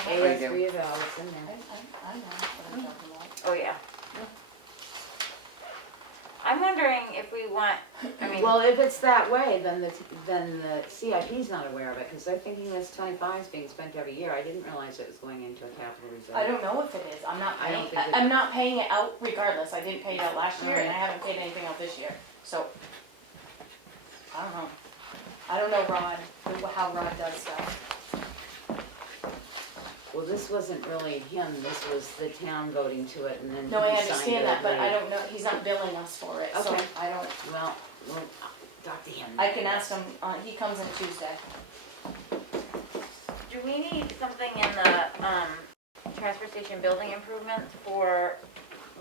Hey, you that's do. for you though, it's in I there. know what I'm talking about. Oh, yeah. I'm wondering if we want, I mean, Well, if it's that way, then the CIP's not aware of it, because they're thinking this 25 is being spent every year. I didn't realize it was going into a capital reserve. I don't know if it is. I'm not I don't paying, think it- I'm not paying it out regardless. I didn't pay it out last year and I Alright. haven't paid anything out this year. So, I don't know. I don't know Rod, how Rod does stuff. Well, this wasn't really him, this was the town voting to it, and then No, I he signed understand it that, but I later. don't know, he's not billing us for it, so Okay. I don't, Well, we'll talk to him. I can ask him, he comes in Tuesday. do we need something in the, transfer station building improvements for,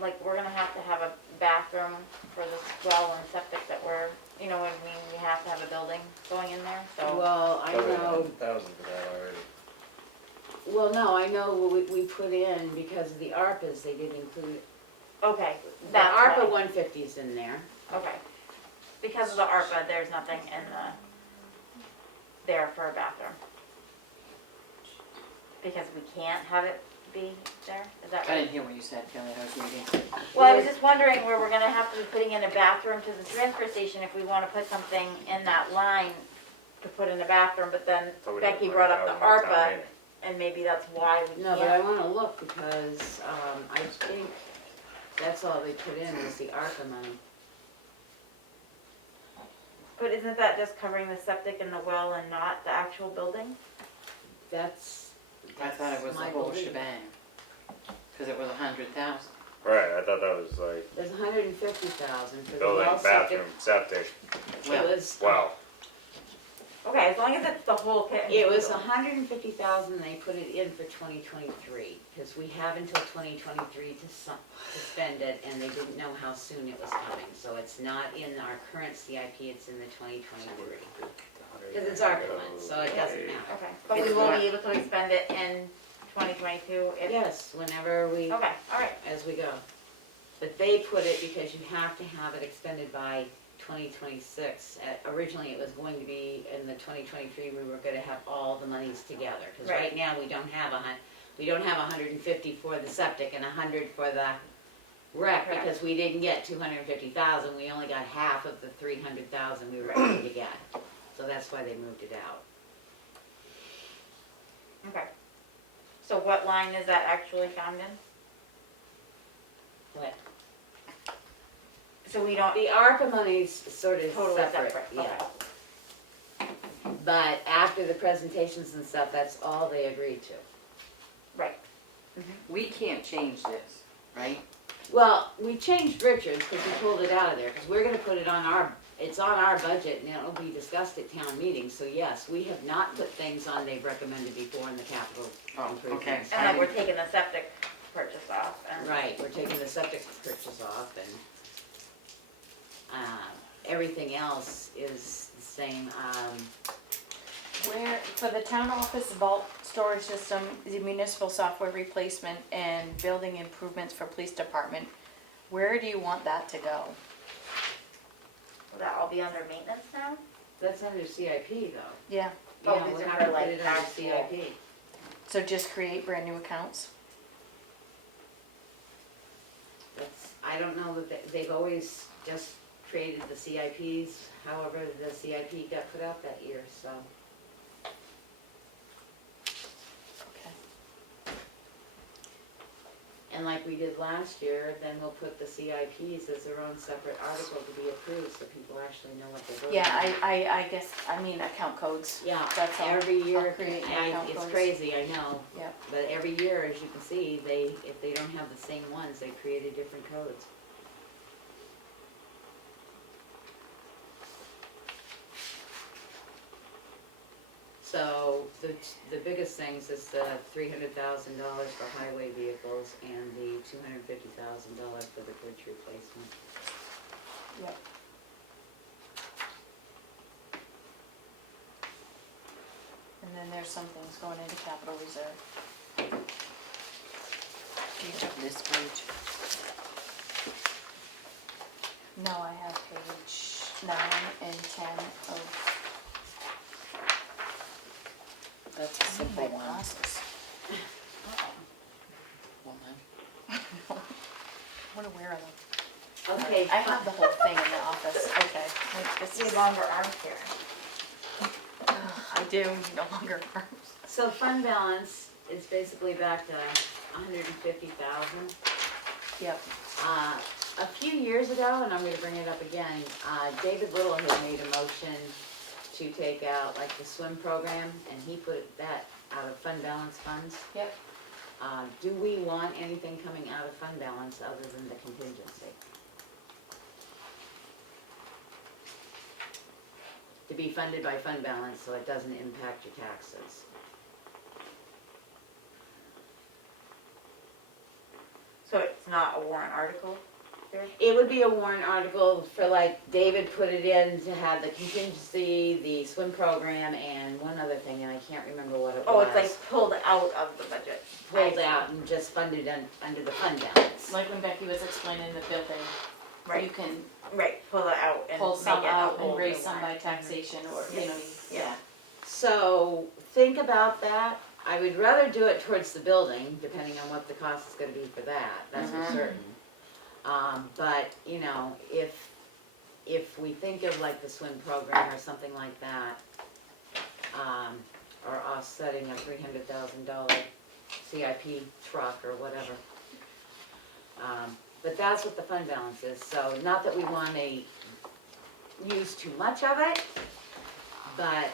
like, we're gonna have to have a bathroom for the well and septic that we're, you know what I mean, we have to have a building going in there, so. Well, I know, 1,000 for that already. well, no, I know what we put in because of the ARPA's, they did include, Okay, the that's ARPA why. 150's in there. Okay. Because of the ARPA, there's nothing in the, there for a bathroom. Because we can't have it be there, is that I right? didn't hear what you said, Kelly, I was reading. Well, I was just wondering where we're gonna have to be putting in a bathroom to the transfer station if we wanna put something in that line to put in a bathroom, but then So we Becky did brought up the 1,000 at town ARPA, meeting. and maybe that's why we No, but I can't. wanna look because, I think that's all they put in was the ARPA money. But isn't that just covering the septic and the well and not the actual building? That's I thought it was the my whole belief. shebang, cause it was 100,000. Right, I thought that was like There's 150,000 for the building, well septic. bathroom, septic, It was, wow. Okay, as long as it's the whole kit and it was caboodle. 150,000, they put it in for 2023, because we have until 2023 to spend it, and they didn't know how soon it was coming, so it's not in our current CIP, it's in the 2023. Because it's ARPA funds, so it doesn't matter. Okay, but we won't be able to expend it in 2022 if, Yes, whenever we, okay, all right. as we go. But they put it because you have to have it expended by 2026. Originally, it was going to be in the 2023, we were gonna have all the monies together. Because Right. right now, we don't have 150 for the septic and 100 for the rec, Correct. because we didn't get 250,000, we only got half of the 300,000 we were aiming to get. So that's why they moved it out. Okay. So what line is that actually found in? But So we don't, the ARPA money's sort of totally separate, separate, yeah. okay. But after the presentations and stuff, that's all they agreed to. Right. We can't change this, right? Well, we changed Richards because we pulled it out of there, because we're gonna put it on it's on our budget and it'll be discussed at town meeting, so yes, we have not put things on they've recommended before in the capital Oh, improvements. okay. And then we're taking the septic purchase off and. Right, we're taking the septic purchase off and, everything else is the same, Where, for the town office vault storage system, the municipal software replacement and building improvements for police department, where do you want that to go? Will that all be under maintenance now? that's under CIP though. Yeah, Oh, Yeah, these we're are not for, gonna like, put it under actual- CIP. so just create brand new accounts? I don't know that they've always just created the CIPs, however the CIP got put out that year, so. Okay. And like we did last year, then we'll put the CIPs as their own separate article to be approved, so people actually know what they're voting Yeah, on. I guess, I mean account codes. Yeah, That's all. every I'll year, create my account it's codes. crazy, I know. Yep. But every year, as you can see, if they don't have the same ones, they created different codes. So the biggest things is the $300,000 for highway vehicles and the $250,000 for the bridge replacement. Yep. And then there's some things going into capital reserve. Do you have this page? No, I have page 9 and 10 of That's a simple my one. glasses. Hold on. I want to wear them. Okay, I have the whole thing in the office. Okay. Like, this You is, longer arms here. I do no longer arms. so fund balance is basically back to 150,000. Yep. A few years ago, and I'm gonna bring it up again, David Little had made a motion to take out like the swim program, and he put that out of fund balance funds. Yep. Do we want anything coming out of fund balance other than the contingency? To be funded by fund balance so it doesn't impact your taxes. So it's not a warrant article? There? It would be a warrant article for like, David put it in to have the contingency, the swim program, and one other thing, and I can't remember what it was. Oh, it's like pulled out of the budget. Pulled out and just funded under the fund balance. Like when Becky was explaining the building, Right. you can Right, pull it out and pull make some it a out whole and raise new some by warrant. taxation or, you know, Yeah. So, think about that. I would rather do it towards the building, depending on what the cost is gonna be for that, that's for certain. But, you know, if we think of like the swim program or something like that, or offsetting a $300,000 CIP truck or whatever. But that's what the fund balance is, so not that we wanna use too much of it, but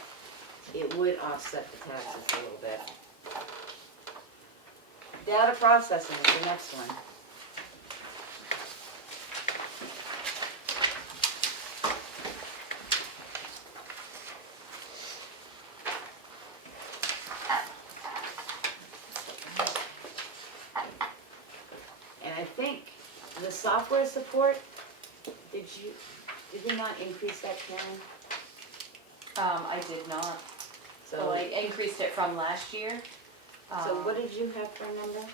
it would offset the taxes a little bit. Data processing is the next one. And I think the software support, did you not increase that, Karen? I did not. So I increased it from last year. So what did you have for a number?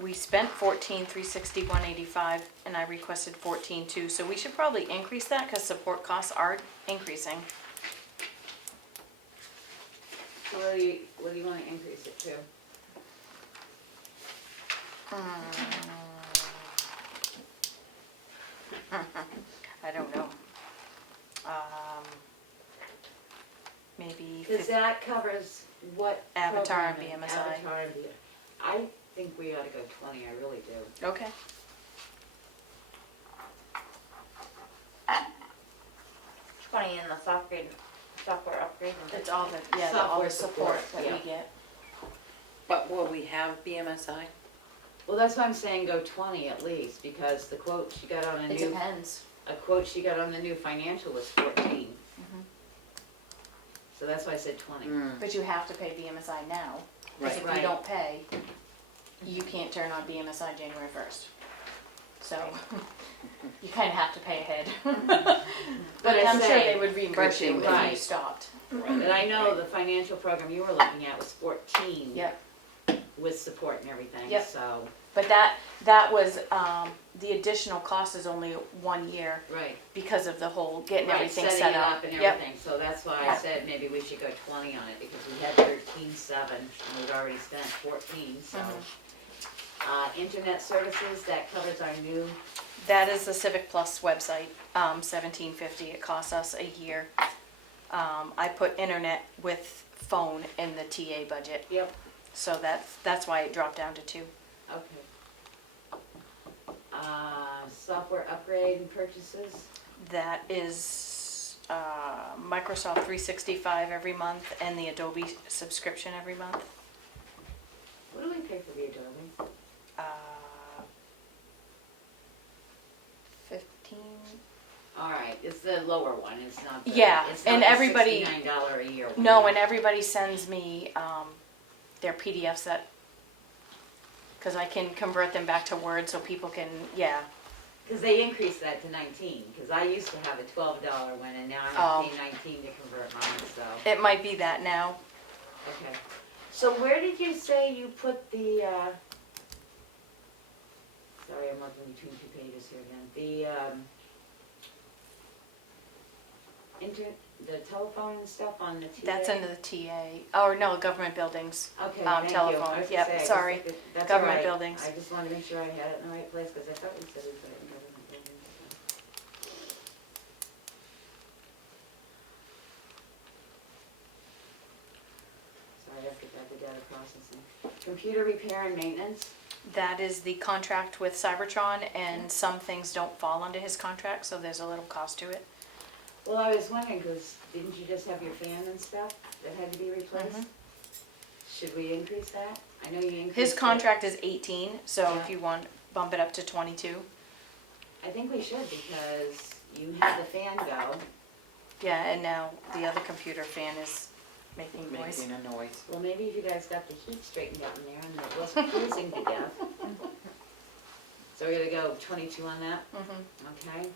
We spent 14,361.85 and I requested 14,2, so we should probably increase that because support costs are increasing. So what do you wanna increase it to? I don't know. Maybe Cause that covers what? Avatar and programming? BMSI. Avatar and I think we ought to go 20, I really do. Okay. $20 in the software upgrade. And It's all the, yeah, all Software the support support, that yeah. we get. But will we have BMSI? Well, that's why I'm saying go 20 at least, because the quote she got on It depends. a quote she got on the new financial was 14. So that's why I said 20. But you have to pay BMSI now. Because if Right. you don't pay, you can't turn on BMSI January 1st. So you kind of have to pay ahead. But I I'm sure say- they would reimburse you if you Right. stopped. And I know the financial program you were looking at was 14 Yep. with support and everything, Yep. so, But that was, the additional cost is only 1 year right. because of the whole getting Right, everything setting set it up. and Yep. everything, so that's why I Yep. said maybe we should go 20 on it, because we had 13.7, and we've already spent 14, so. Internet services, that covers our new, That is the Civic Plus website, $17.50. It costs us a year. I put internet with phone in the TA budget, yep, so that's why it dropped down to 2. okay. Software upgrade and purchases, That is Microsoft 365 every month and the Adobe subscription every month. what do we pay for the Adobe? 15, All right, it's the lower one, it's not the, Yeah, it's not and the everybody- $69 a year one. No, and everybody sends me, their PDFs that, cause I can convert them back to Word so people can, yeah. Cause they increased that to 19, cause I used to have a $12 one, and now I have to pay 19 to convert mine, so, It might be that now. okay. So where did you say you put the, sorry, I'm looking between two pages here again, the telephone and stuff on the TA? That's under the TA, or no, government buildings. Okay, thank you. telephone, I was gonna yep, say, I just- sorry. that's Government all right. buildings. I just wanted to make sure I had it in the right place, because I thought we said we put it in government buildings. Sorry, I forgot the data processing. Computer repair and maintenance, That is the contract with Cybertron, and some things don't fall under his contract, so there's a little cost to it. well, I was wondering, because didn't you just have your fan and stuff that had to be replaced? Mhm. Should we increase that? I know you increased His it. contract is 18, so Yeah. if you want, bump it up to 22. I think we should, because you had the fan go. Yeah, and now the other computer fan is making noise. Making a noise. Well, maybe if you guys got the heat straightened out in there and it wasn't freezing to death. So we're gonna go 22 on that, Mhm. okay?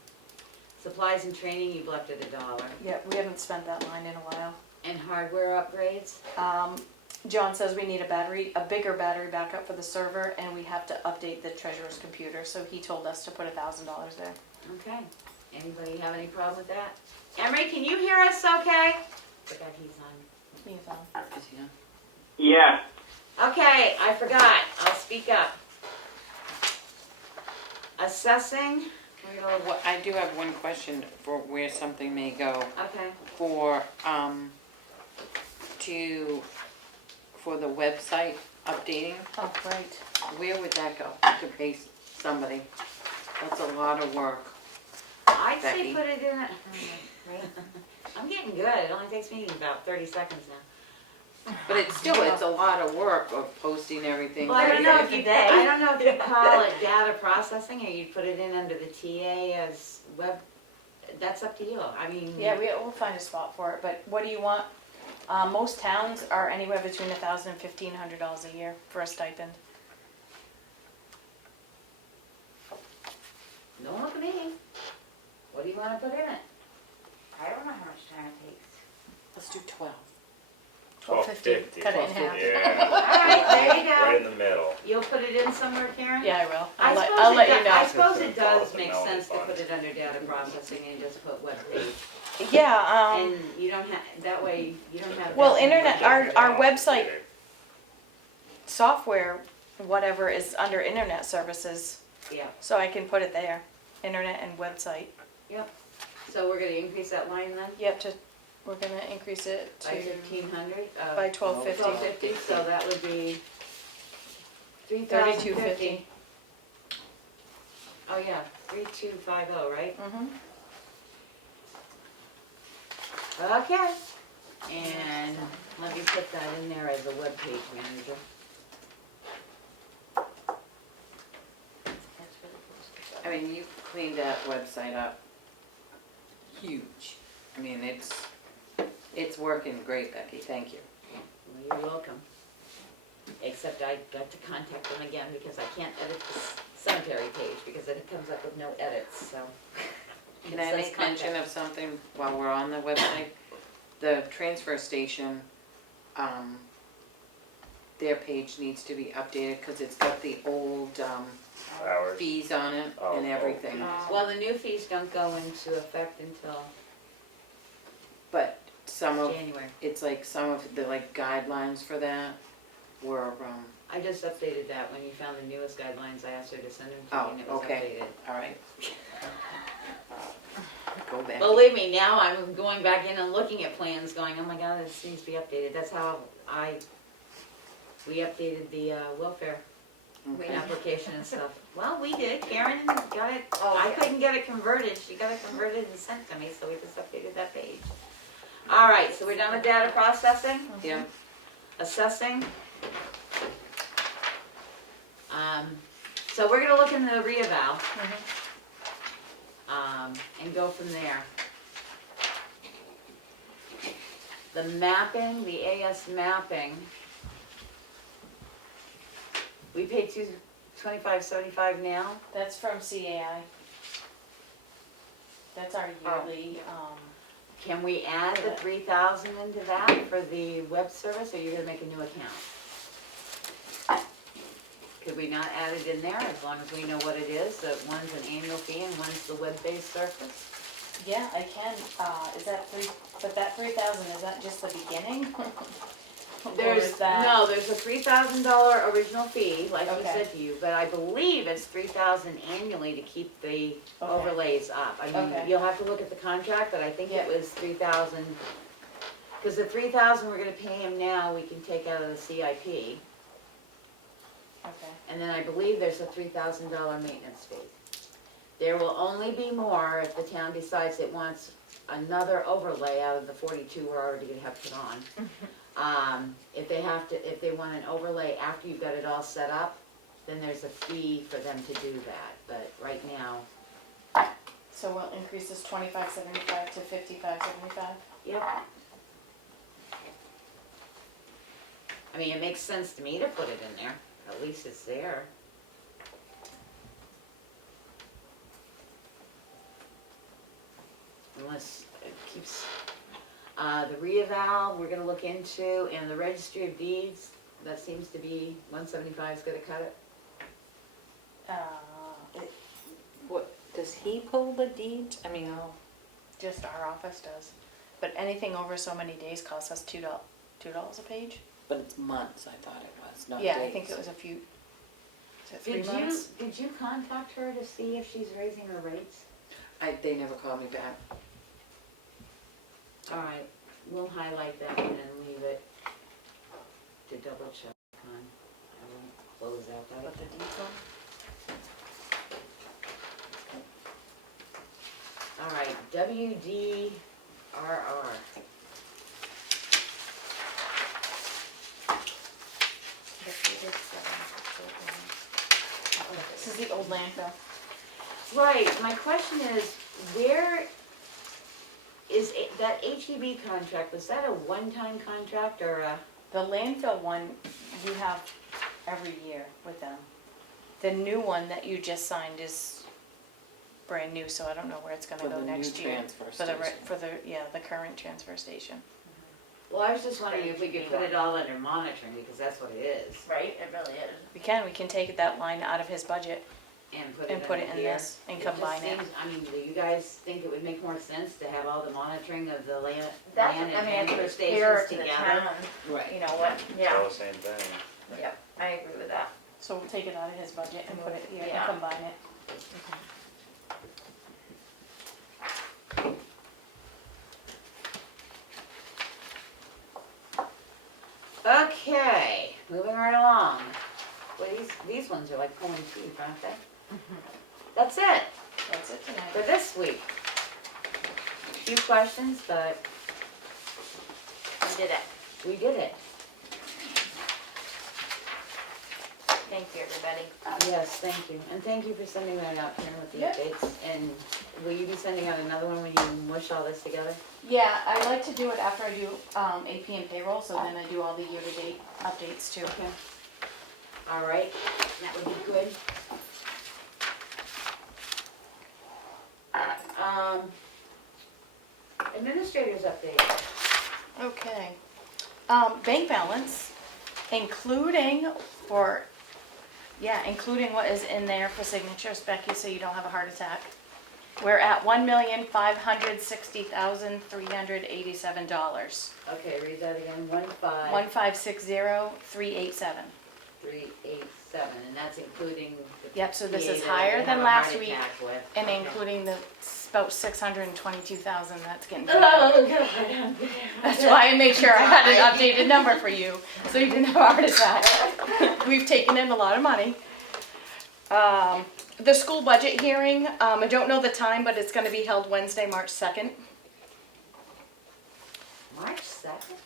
Supplies and training, you've left it $1. Yeah, we haven't spent that line in a while. And hardware upgrades, John says we need a bigger battery backup for the server, and we have to update the treasurer's computer, so he told us to put $1,000 there. okay. Anybody have any problem with that? Emery, can you hear us okay? Forgot he's on. He's on. Is he on? Yeah. Okay, I forgot, I'll speak up. Assessing, I do have one question for where something may go. okay. For, for the website updating, Oh, right. where would that go to pay somebody? That's a lot of work. I'd say Becky. put it in, I'm getting good, it only takes me about 30 seconds now. But it's still, it's a lot of work of posting everything. Well, I don't know if you, Today. I don't know if you call it data processing or you put it in under the TA as web, that's up to you, I mean. Yeah, we'll find a spot for it, but what do you want? Most towns are anywhere between $1,000 and $1,500 a year for a stipend. Don't look at me. What do you wanna put in it? I don't know how much time it takes. Let's do 12. $12.50, cut it in half. Yeah, Alright, there you right in go. the middle. You'll put it in somewhere, Karen? Yeah, I will. I I'll let you I know. suppose it does Follows the make Melanie sense to fund. put it under data processing and just put webpage. Yeah, And you don't have, that way, you don't have. well, that internet, many- our website software, whatever, is under internet services, Yeah, so I can put it there, internet and website. so we're gonna increase that line then We're gonna increase it to, by 1,500? by $12.50. 1250, so that would be 3,050. $32.50. Oh, yeah, 3250, right? Mhm. Okay. And let me put that in there as a webpage manager. I mean, you cleaned that website up huge. I mean, it's working great, Becky, thank you. Well, you're welcome. Except I got to contact them again because I can't edit the cemetery page because it comes up with no edits, so. Can It I says make mention contact. of something while we're on the website? The transfer station, their page needs to be updated because it's got the old Hours. fees on it Oh, and everything. Well, the new fees don't go into effect until But some of, January. it's like some of the like guidelines for that were, I just updated that when you found the newest guidelines, I asked her to send them to Oh, me and it was okay. updated. all right. Go back. Believe me, now I'm going back in and looking at plans going, oh my God, this needs to be updated. That's how we updated the welfare Okay. application and stuff. Well, we did, Karen got it, Oh, I okay. couldn't get it converted, she got it converted and sent to me, so we just updated that page. All right, so we're done with data processing, Yeah, assessing. So we're gonna look in the reeval. and go from there. The mapping, the AS mapping, we pay $25.75 now. That's from CAI. That's our yearly, Can we add the 3,000 into that for the web service, or you're gonna make a new account? Could we not add it in there, as long as we know what it is, that one's an annual fee and one's the web-based service? yeah, I can, is that but that 3,000, is that just the beginning? Or There's, is that? no, there's a $3,000 original fee, like he Okay. said to you, but I believe it's $3,000 annually to keep the Okay. overlays up. I mean, Okay. you'll have to look at the contract, but I think Yeah. it was 3,000. Because the 3,000 we're gonna pay him now, we can take out of the CIP. Okay, And then I believe there's a $3,000 maintenance fee. There will only be more if the town decides it wants another overlay out of the 42 we're already gonna have put on. If they want an overlay after you've got it all set up, then there's a fee for them to do that, but right now, so we'll increase this 25.75 to 55.75? yep. I mean, it makes sense to me to put it in there, at least it's there. Unless it keeps, the reeval, we're gonna look into, and the registry of deeds, that seems to be, 175 is gonna cut it. What, does he pull the deed? I mean, just our office does. But anything over so many days costs us $2 a page? But it's months, I thought it was, not days. Yeah, I think it was a few, is it 3 months? Did you contact her to see if she's raising her rates? They never called me back. All right, we'll highlight that and then leave it to double check on. I won't close out that. What the deeds on? All right, WDRR. This is the old landfill. Right, my question is, where is that HEB contract, was that a one-time contract or a? The landfill one, you have every year with them. The new one that you just signed is brand new, so I don't know where it's gonna For go the new next year. transfer For the, station. the current transfer station. Well, I was just wondering if we could put it all under monitoring, because that's what it is, Right, it really is. We can take that line out of his budget and put and it put it under in here. this and just combine it. seems- I mean, do you guys think it would make more sense to have all the monitoring of the land That's, and I mean, transfer it's fair stations to the together? town, Right. you know what, It's all yeah, the same thing. yep, I agree with that. So we'll take it out of his budget and put it here and Yeah. combine it. Okay, moving right along. Well, these ones are like pulling teeth, aren't they? That's it That's it tonight. for this week. Few questions, but We did it. we did it. Thank you, everybody. Yes, thank you. And thank you for sending that out, Karen, with the Yep. updates. And will you be sending out another one when you mush all this together? Yeah, I like to do it after I do AP and payroll, so then I do all the year-to-date updates too. Okay. All right, that would be good. Administrators update. Okay. Bank balance, including including what is in there for signatures, Becky, so you don't have a heart attack. We're at $1,560,387. Okay, read that again, 15387, 1560387. and that's including the. Yep, so this PA is that I higher have than a last heart week, attack with. and Okay. including about 622,000 that's getting. Oh, God. That's why I made sure I had an updated number for you, so you didn't have a heart attack. We've taken in a lot of money. The school budget hearing, I don't know the time, but it's gonna be held Wednesday, March 2nd. March 2nd?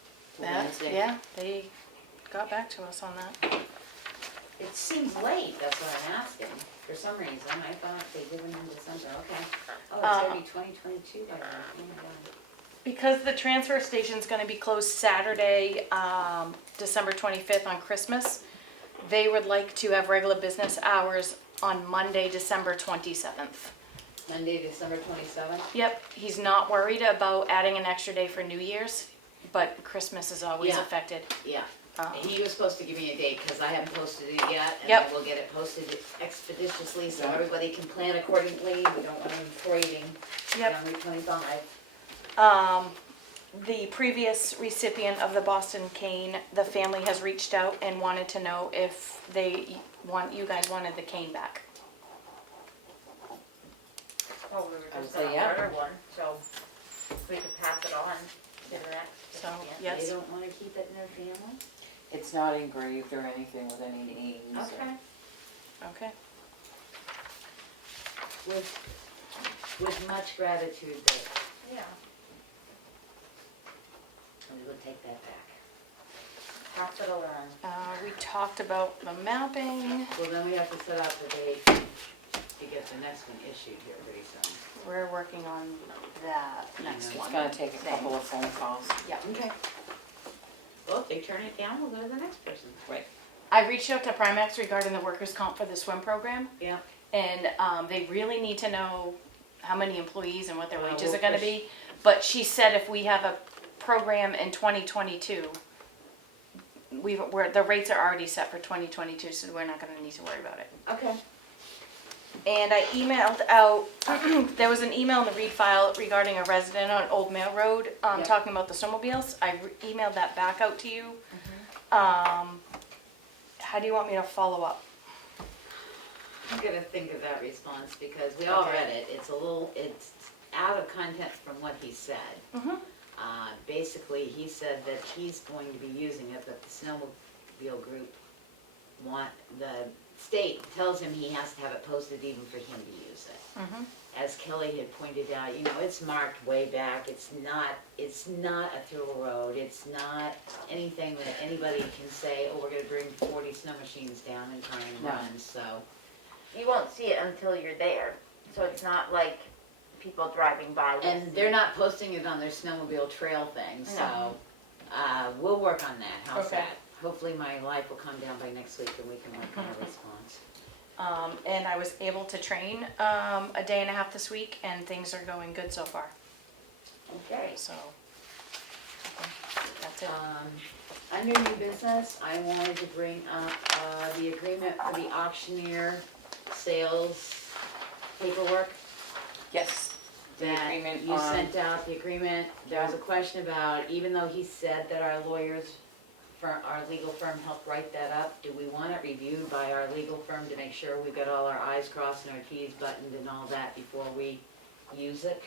Yeah, they got back to us on that. It seems late, that's what I'm asking. For some reason, I thought they did them in December, okay. Oh, it's gonna be 2022 by then. Oh my God. Because the transfer station's gonna be closed Saturday, December 25th on Christmas, they would like to have regular business hours on Monday, December 27th. Monday, December 27th? Yep, he's not worried about adding an extra day for New Year's, but Christmas is always Yeah. affected. Yeah. Um, He was supposed to give me a date, because I haven't posted it yet, and Yep. I will get it posted expeditiously, so everybody can plan accordingly. We don't want them parading Yep. down Route 25. The previous recipient of the Boston cane, the family has reached out and wanted to know if you guys wanted the cane back. Well, we were I would just say gonna yeah. order one, so we could pass it on to the next. So, recipient. yes. They don't want to keep it in their family? It's not engraved or anything with any names. or- Okay. Okay. With much gratitude, Dave. Yeah, We will take that back. pass it along. We talked about the mapping. Well, then we have to set out the date to get the next one issued here pretty soon. We're working on that next It's It's one. gonna take a couple of phone calls. Okay. Well, if they turn it down, we'll go to the next person. Right. I reached out to Primex regarding the workers' comp for the swim program, Yeah. and they really need to know how many employees and what their Well, wages we'll are gonna push- be. But she said if we have a program in 2022, the rates are already set for 2022, so we're not gonna need to worry about it. Okay. And I emailed out, there was an email in the read file regarding a resident on Old Mill Road, Yep. talking about the snowmobiles. I emailed that back out to you. How do you want me to follow up? I'm gonna think of that response because we all Okay. read it. It's out of context from what he said. Mhm. Basically, he said that he's going to be using it, but the snowmobile group the state tells him he has to have it posted even for him to use it. Mhm. As Kelly had pointed out, it's marked way back. It's not a through road. It's not anything that anybody can say, oh, we're gonna bring 40 snow machines down and try and No. run, so. You won't see it until you're there, so it's not like people driving by. will And see they're it. not posting it on their snowmobile trail thing, so, we'll work on that, how's Okay. that? Hopefully my life will come down by next week and we can work on a response. And I was able to train a day and a half this week, and things are going good so far. Okay. So that's it. Under new business, I wanted to bring up, the agreement for the auctioneer sales paperwork. Yes. The That agreement you on- sent out the agreement. There was a question about, even though he said that our our legal firm helped write that up, do we want it reviewed by our legal firm to make sure we've got all our i's crossed and our t's buttoned and all that before we use it?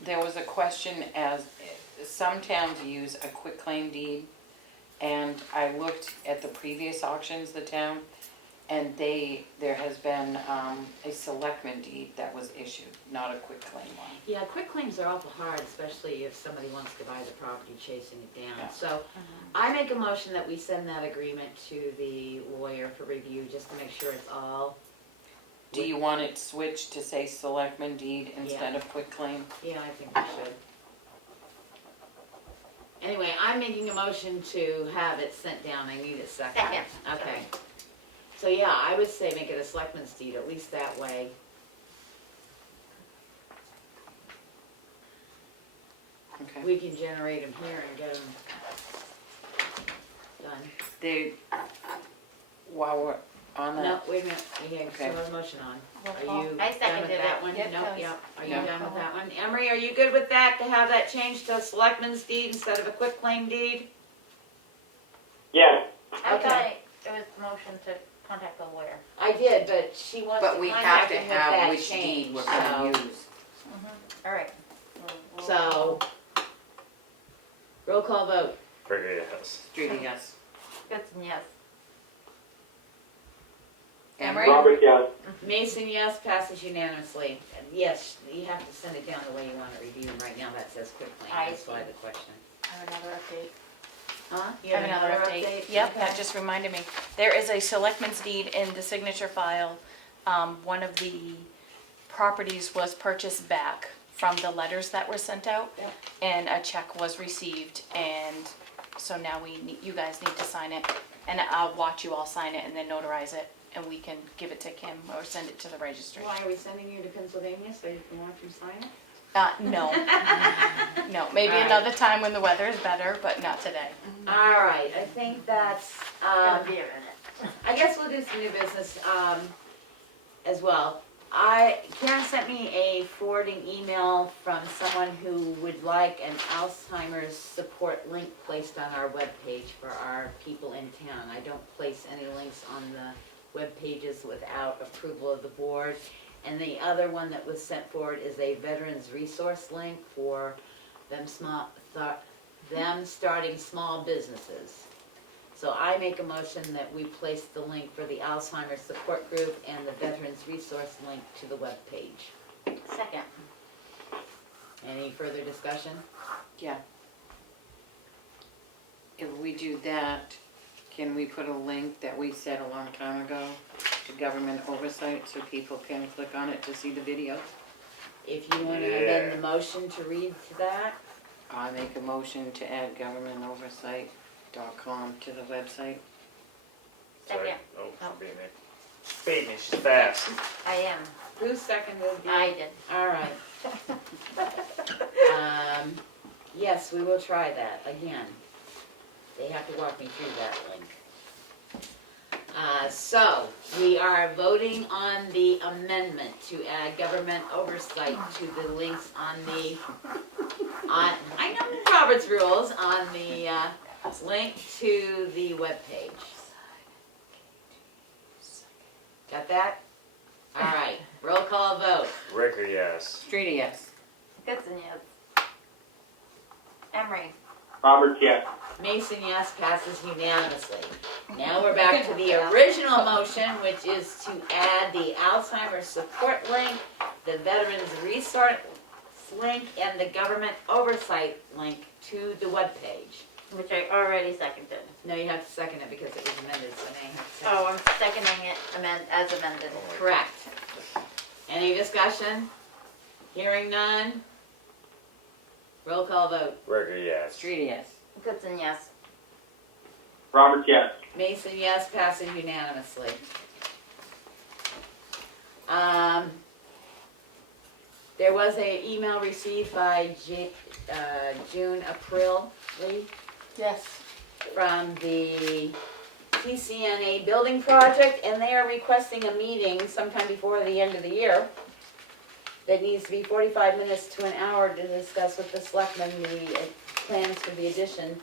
There was a question as, some towns use a quitclaim deed, and I looked at the previous auctions, the town, and there has been a selectman deed that was issued, not a quitclaim one. Yeah, quick claims are awful hard, especially if somebody wants to buy the property chasing it down. Yeah. So I make a motion that we send that agreement to the lawyer for review, just to make sure it's all. Do you want it switched to say selectman deed instead of quitclaim? Yeah, I think we should. Anyway, I'm making a motion to have it sent down. I need a second. Second. Okay. So yeah, I would say make it a selectman's deed, at least that way. Okay. We can generate them here and get them done. They, while we're on No, that, wait a minute, we have Okay. still have a motion on. Roll Are call. you I done with seconded that it. one? Yep, Nope, guys. yep. Are you No. done with that one? Emery, are you good with that, to have that changed to a selectman's deed instead of a quitclaim deed? Yeah. I Okay. thought it was the motion to contact the lawyer. I did, but she wants to but we have contact to him with have that which deed change, we're gonna so. use. All right. So, roll call vote. Pretty yes. Judy, yes. Goodson, yes. Emery? Robert, yes. Mason, yes, passes unanimously. And yes, you have to send it down the way you want it reviewed. Right now that says quitclaim, I that's why see. the question. I have another update. Huh? You Have another update. Yep, that Okay. just reminded me. There is a selectman's deed in the signature file. One of the properties was purchased back from the letters that were sent out. Yep. And a check was received, and so now you guys need to sign it. And I'll watch you all sign it and then notarize it, and we can give it to Kim or send it to the registry. Why, are we sending you to Pennsylvania so you can watch him sign it? No. No, maybe All right. another time when the weather is better, but not today. All right, I think that's, Gonna be a minute. I guess we'll do some new business, as well. Karen sent me a forwarding email from someone who would like an Alzheimer's support link placed on our webpage for our people in town. I don't place any links on the web pages without approval of the board. And the other one that was sent forward is a veterans resource link for them starting small businesses. So I make a motion that we place the link for the Alzheimer's support group and the veterans resource link to the webpage. Second. Any further discussion? Yeah. If we do that, can we put a link that we said a long time ago to government oversight so people can click on it to see the videos? If you want to amend the motion to read to that, I make a motion to add GovernmentOversite.com to the website. Sorry. Second. Oh, she's beating me. Beating me, she's fast. I am. who seconded the? I did. All right. Yes, we will try that again. They have to walk me through that link. So, we are voting on the amendment to add government oversight to the links on the, I know Robert's rules, on the link to the webpage. Got that? All right, roll call vote. Ricker, yes. Streety, yes. Goodson, yes. Emery. Roberts, yes. Mason, yes, passes unanimously. Now we're back to the original motion, which is to add the Alzheimer's support link, the Veterans Resource link, and the Government Oversight link to the webpage. Which I already seconded. No, you have to second it because it was amended, so now you have to second Oh, I'm seconding it as amended. it. Correct. Any discussion? Hearing none? Roll call vote. Ricker, yes. Streety, yes. Goodson, yes. Roberts, yes. Mason, yes, passes unanimously. There was an email received by June April Yes. from the TCNA building project, and they are requesting a meeting sometime before the end of the year that needs to be 45 minutes to an hour to discuss with the selectmen the plans for the addition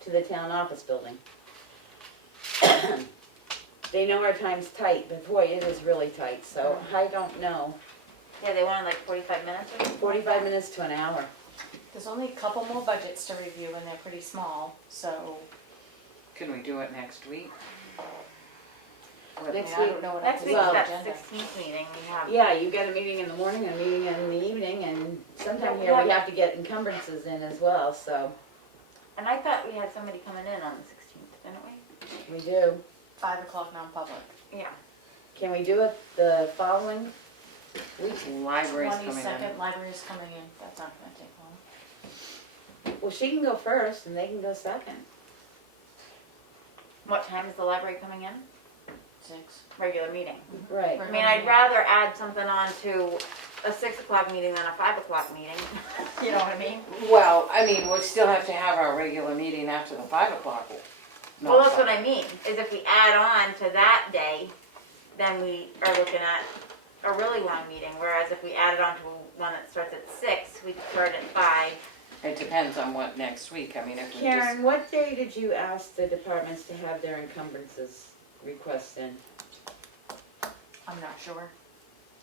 to the town office building. They know our time's tight, but boy, it is really tight, so I don't know. Yeah, they wanted like 45 minutes or something? 45 minutes to an hour. There's only a couple more budgets to review, and they're pretty small, so. Can we do it next week? Next I week. don't know what Next I week's Well- that agenda. 16th meeting we have. Yeah, you got a meeting in the morning and a meeting in the evening, and sometime here we have to get encumbrances in as well, so And I thought we had somebody coming in on the 16th, didn't we? we do. 5 o'clock non-public. Yeah. Can we do it the following week? Library's coming in. 22nd, library's coming in, that's not gonna take long. Well, she can go first and they can go second. What time is the library coming in? 6. Regular meeting. Right. I mean, I'd rather add something on to a 6 o'clock meeting than a 5 o'clock meeting. You know what I mean? Well, I mean, we'll still have to have our regular meeting after the 5 o'clock. Well, that's what I mean, is if we add on to that day, then we are looking at a really long meeting, whereas if we added on to one that starts at 6, we could start at 5. It depends on what next week, I mean, if we just, Karen, what day did you ask the departments to have their encumbrances requests in? I'm not sure.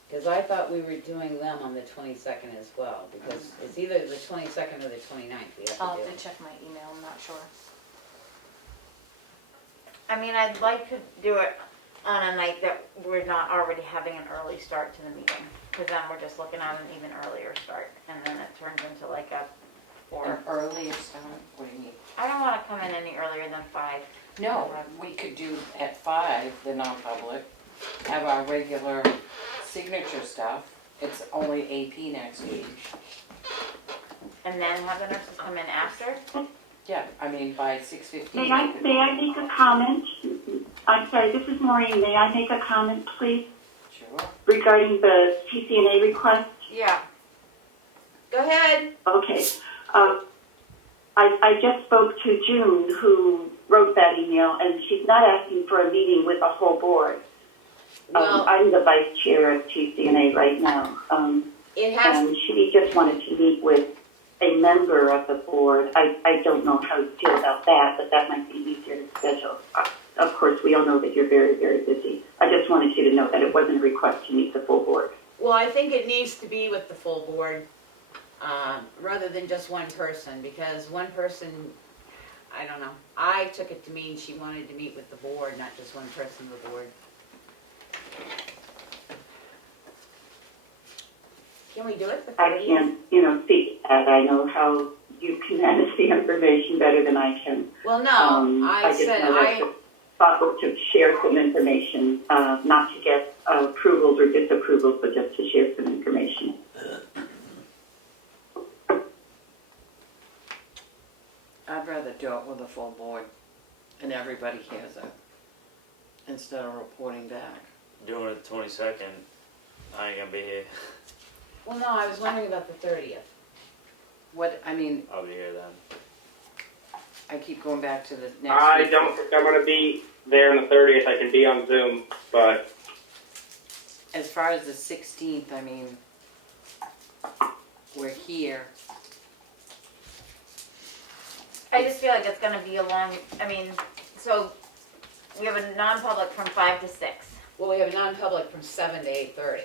Because I thought we were doing them on the 22nd as well, because it's either the 22nd or the 29th we I'll have to have do. to check my email, I'm not sure. I mean, I'd like to do it on a night that we're not already having an early start to the meeting, because then we're just looking at an even earlier start, and then it turns into like a An or, earlier start, what do you mean? I don't wanna come in any earlier than 5. No, we could do at 5, the non-public, have our regular signature stuff. It's only AP next week. And then have the nurses come in after? Yeah, I mean, by 6:15. May I make a comment? I'm sorry, this is Maureen. May I make a comment, please, Sure. regarding the TCNA request? Yeah. Go ahead. Okay. I just spoke to June, who wrote that email, and she's not asking for a meeting with the whole board. Well, I'm the vice chair of TCNA right now, it has, and she just wanted to meet with a member of the board. I don't know how you feel about that, but that might be easier to schedule. Of course, we all know that you're very, very busy. I just wanted you to know that it wasn't a request to meet the full board. well, I think it needs to be with the full board, rather than just one person, because one person, I don't know. I took it to mean she wanted to meet with the board, not just one person of the board. Can we do it the I 30th? can't, speak to that. I know how you can manage the information better than I can. Well, no, I just said, know that it's thoughtful to share some information, not to get approvals or disapprovals, but just to share some information. I'd rather do it with a full board and everybody hears it instead of reporting back. Doing it the 22nd, I ain't gonna be here. well, no, I was wondering about the 30th. I'll be here then. I keep going back to the next I week. don't think I'm going to be there on the 30th. I can be on Zoom, but As far as the 16th, we're here. I just feel like it's gonna be a long, so we have a non-public from 5 to 6. Well, we have a non-public from 7 to 8:30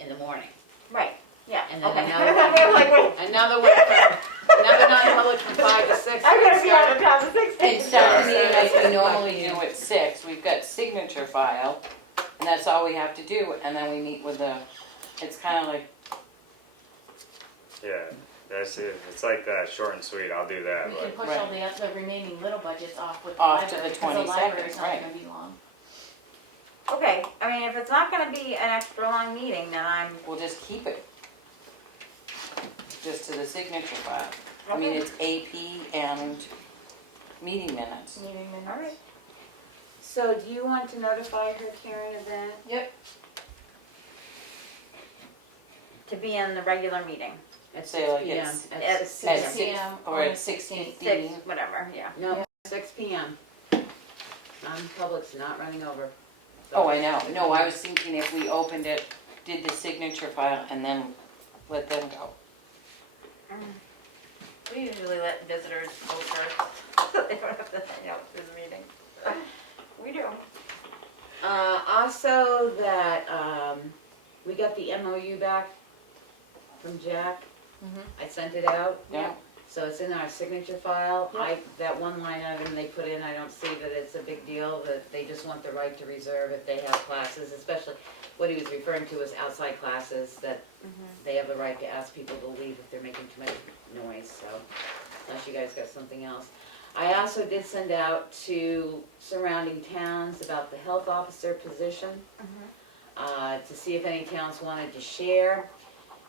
in the morning. Right, yeah, And then okay. another one. I'm like, wait, Another non-public from 5 to 6. I'm gonna be out of town the 16th. Instead of meeting like we Yeah. normally do at 6, we've got signature file, and that's all we have to do, and then we meet with it's kind of like, Yeah, that's it. It's like that, short and sweet. I'll do that. We can But push all the remaining little budgets off with the Off to library, the because the 22nd, library's not right. gonna be long. Okay, if it's not gonna be an extra long meeting, then we'll just keep it. Just to the signature file. Okay. It's AP and meeting minutes. Meeting minutes. All right. So do you want to notify her, Karen, of that? Yep. to be in the regular meeting. At Say 6 like p.m. At At 6 At 6 p.m. p.m. or on at the 16th. 6:15. 6, whatever, yeah. No, 6 p.m. Non-public's not running over. Oh, I know. No, I was thinking if we opened it, did the signature file, and then let them go. We usually let visitors go first, so they don't have to hang out through the meeting. We do. Also that, we got the MOU back from Jack. I sent it out. Yeah. So it's in our signature file. That one line item they put in, I don't see that it's a big deal, that they just want the right to reserve if they have classes, especially what he was referring to as outside classes, that they have the right to ask people to leave if they're making too much noise, so unless you guys got something else. I also did send out to surrounding towns about the health officer position, to see if any towns wanted to share.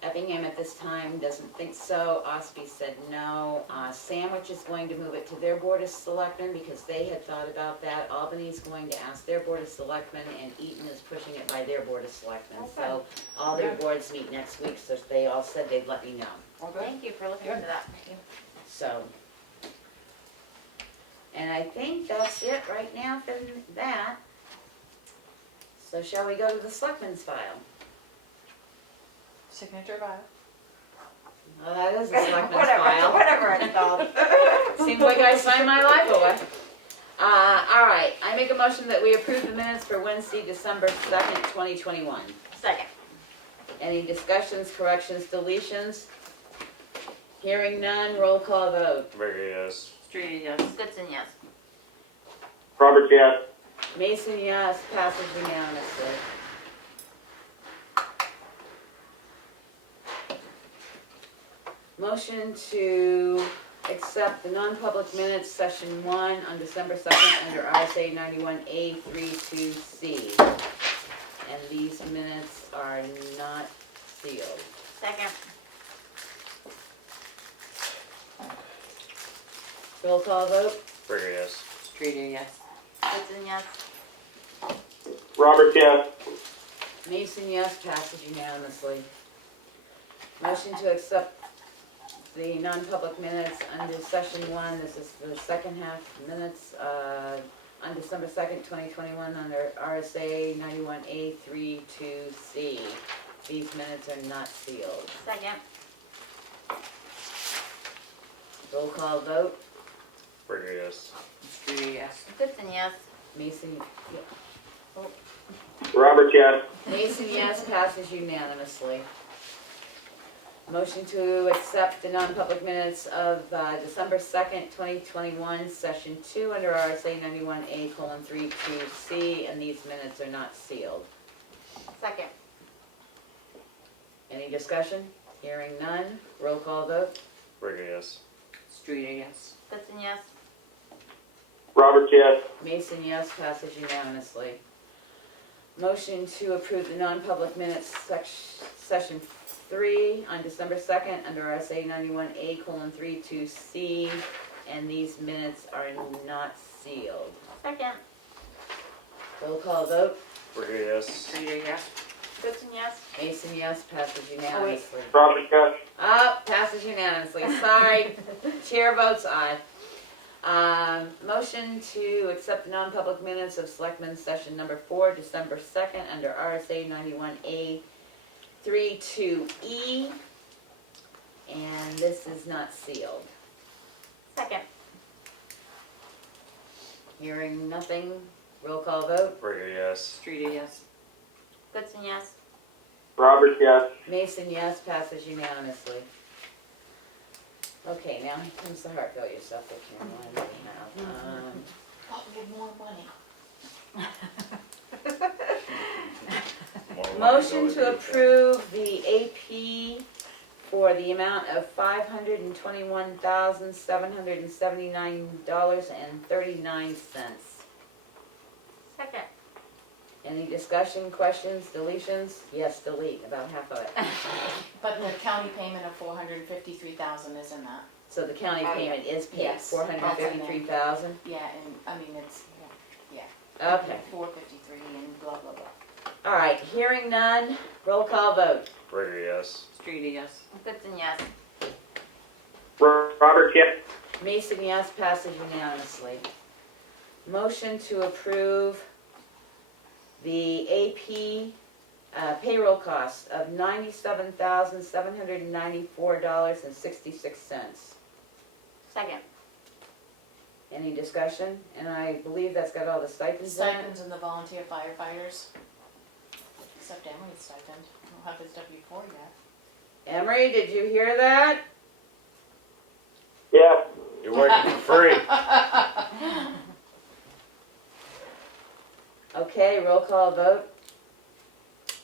Effingham at this time doesn't think so. Ospey said no. Sandwich is going to move it to their Board of Selectmen because they had thought about that. Albany's going to ask their Board of Selectmen, and Eaton is pushing it by their Board of Selectmen. Okay. So all their boards meet next week, so they all said they'd let me know. Okay. Thank you for looking into that. Thank you. So, and I think that's it right now for that. So shall we go to the Selectmen's file? Signature file. Well, that is the Selectmen's file. Whatever it's called. Seems like I signed my life away. All right, I make a motion that we approve the minutes for Wednesday, December 2nd, 2021. Second. Any discussions, corrections, deletions? Hearing none, roll call vote. Very yes. Street, yes. Goodson, yes. Roberts, yes. Mason, yes, passes unanimously. Motion to accept the non-public minutes, session 1 on December 2nd under RSA 91A32C. And these minutes are not sealed. Second. Roll call vote? Rigger, yes. Streeter, yes. Woodson, yes. Robert, yes. Mason, yes, passes unanimously. Motion to accept the non-public minutes under session 1, this is the second half minutes, on December 2nd, 2021, under RSA 91A32C. These minutes are not sealed. Second. Roll call vote? Rigger, yes. Streeter, yes. Woodson, yes. Mason, Robert, yes. Mason, yes, passes unanimously. Motion to accept the non-public minutes of December 2nd, 2021, session 2 under RSA 91A:32C, and these minutes are not sealed. Second. Any discussion? Hearing none. Roll call vote? Rigger, yes. Streeter, yes. Woodson, yes. Robert, yes. Mason, yes, passes unanimously. Motion to approve the non-public minutes, session 3 on December 2nd under RSA 91A:32C, and these minutes are not sealed. Second. Roll call vote? Rigger, yes. Streeter, yes. Woodson, yes. Mason, yes, passes unanimously. Robert, yes. Passes unanimously, sorry. Chair votes aye. Motion to accept the non-public minutes of Selectmen session number 4, December 2nd, under RSA 91A:32E, and this is not sealed. Second. Hearing nothing, roll call vote? Rigger, yes. Streeter, yes. Woodson, yes. Robert, yes. Mason, yes, passes unanimously. Okay, now here comes the heart failure stuff that Karen wanted me to have. Oh, we have more money. More money Motion going to the approve the AP for the amount of $521,779.39. Second. Any discussion, questions, deletions? Yes, delete, about half of it. But the county payment of $453,000 is in that. So the county Oh, yeah. payment is paid, Yes, $453,000? Yeah, and, I mean, it's, Okay, 453 and blah, blah, blah. all right, hearing none, roll call vote. Rigger, yes. Streeter, yes. Woodson, yes. Robert, yes. Mason, yes, passes unanimously. Motion to approve the AP payroll cost of $97,794.66. Second. Any discussion? And I believe that's got all the stipends in it? Stipends and the volunteer firefighters. Except Emily's stipend. I don't have his W-4 yet. Emery, did you hear that? Yeah. You're working for free. Okay, roll call vote.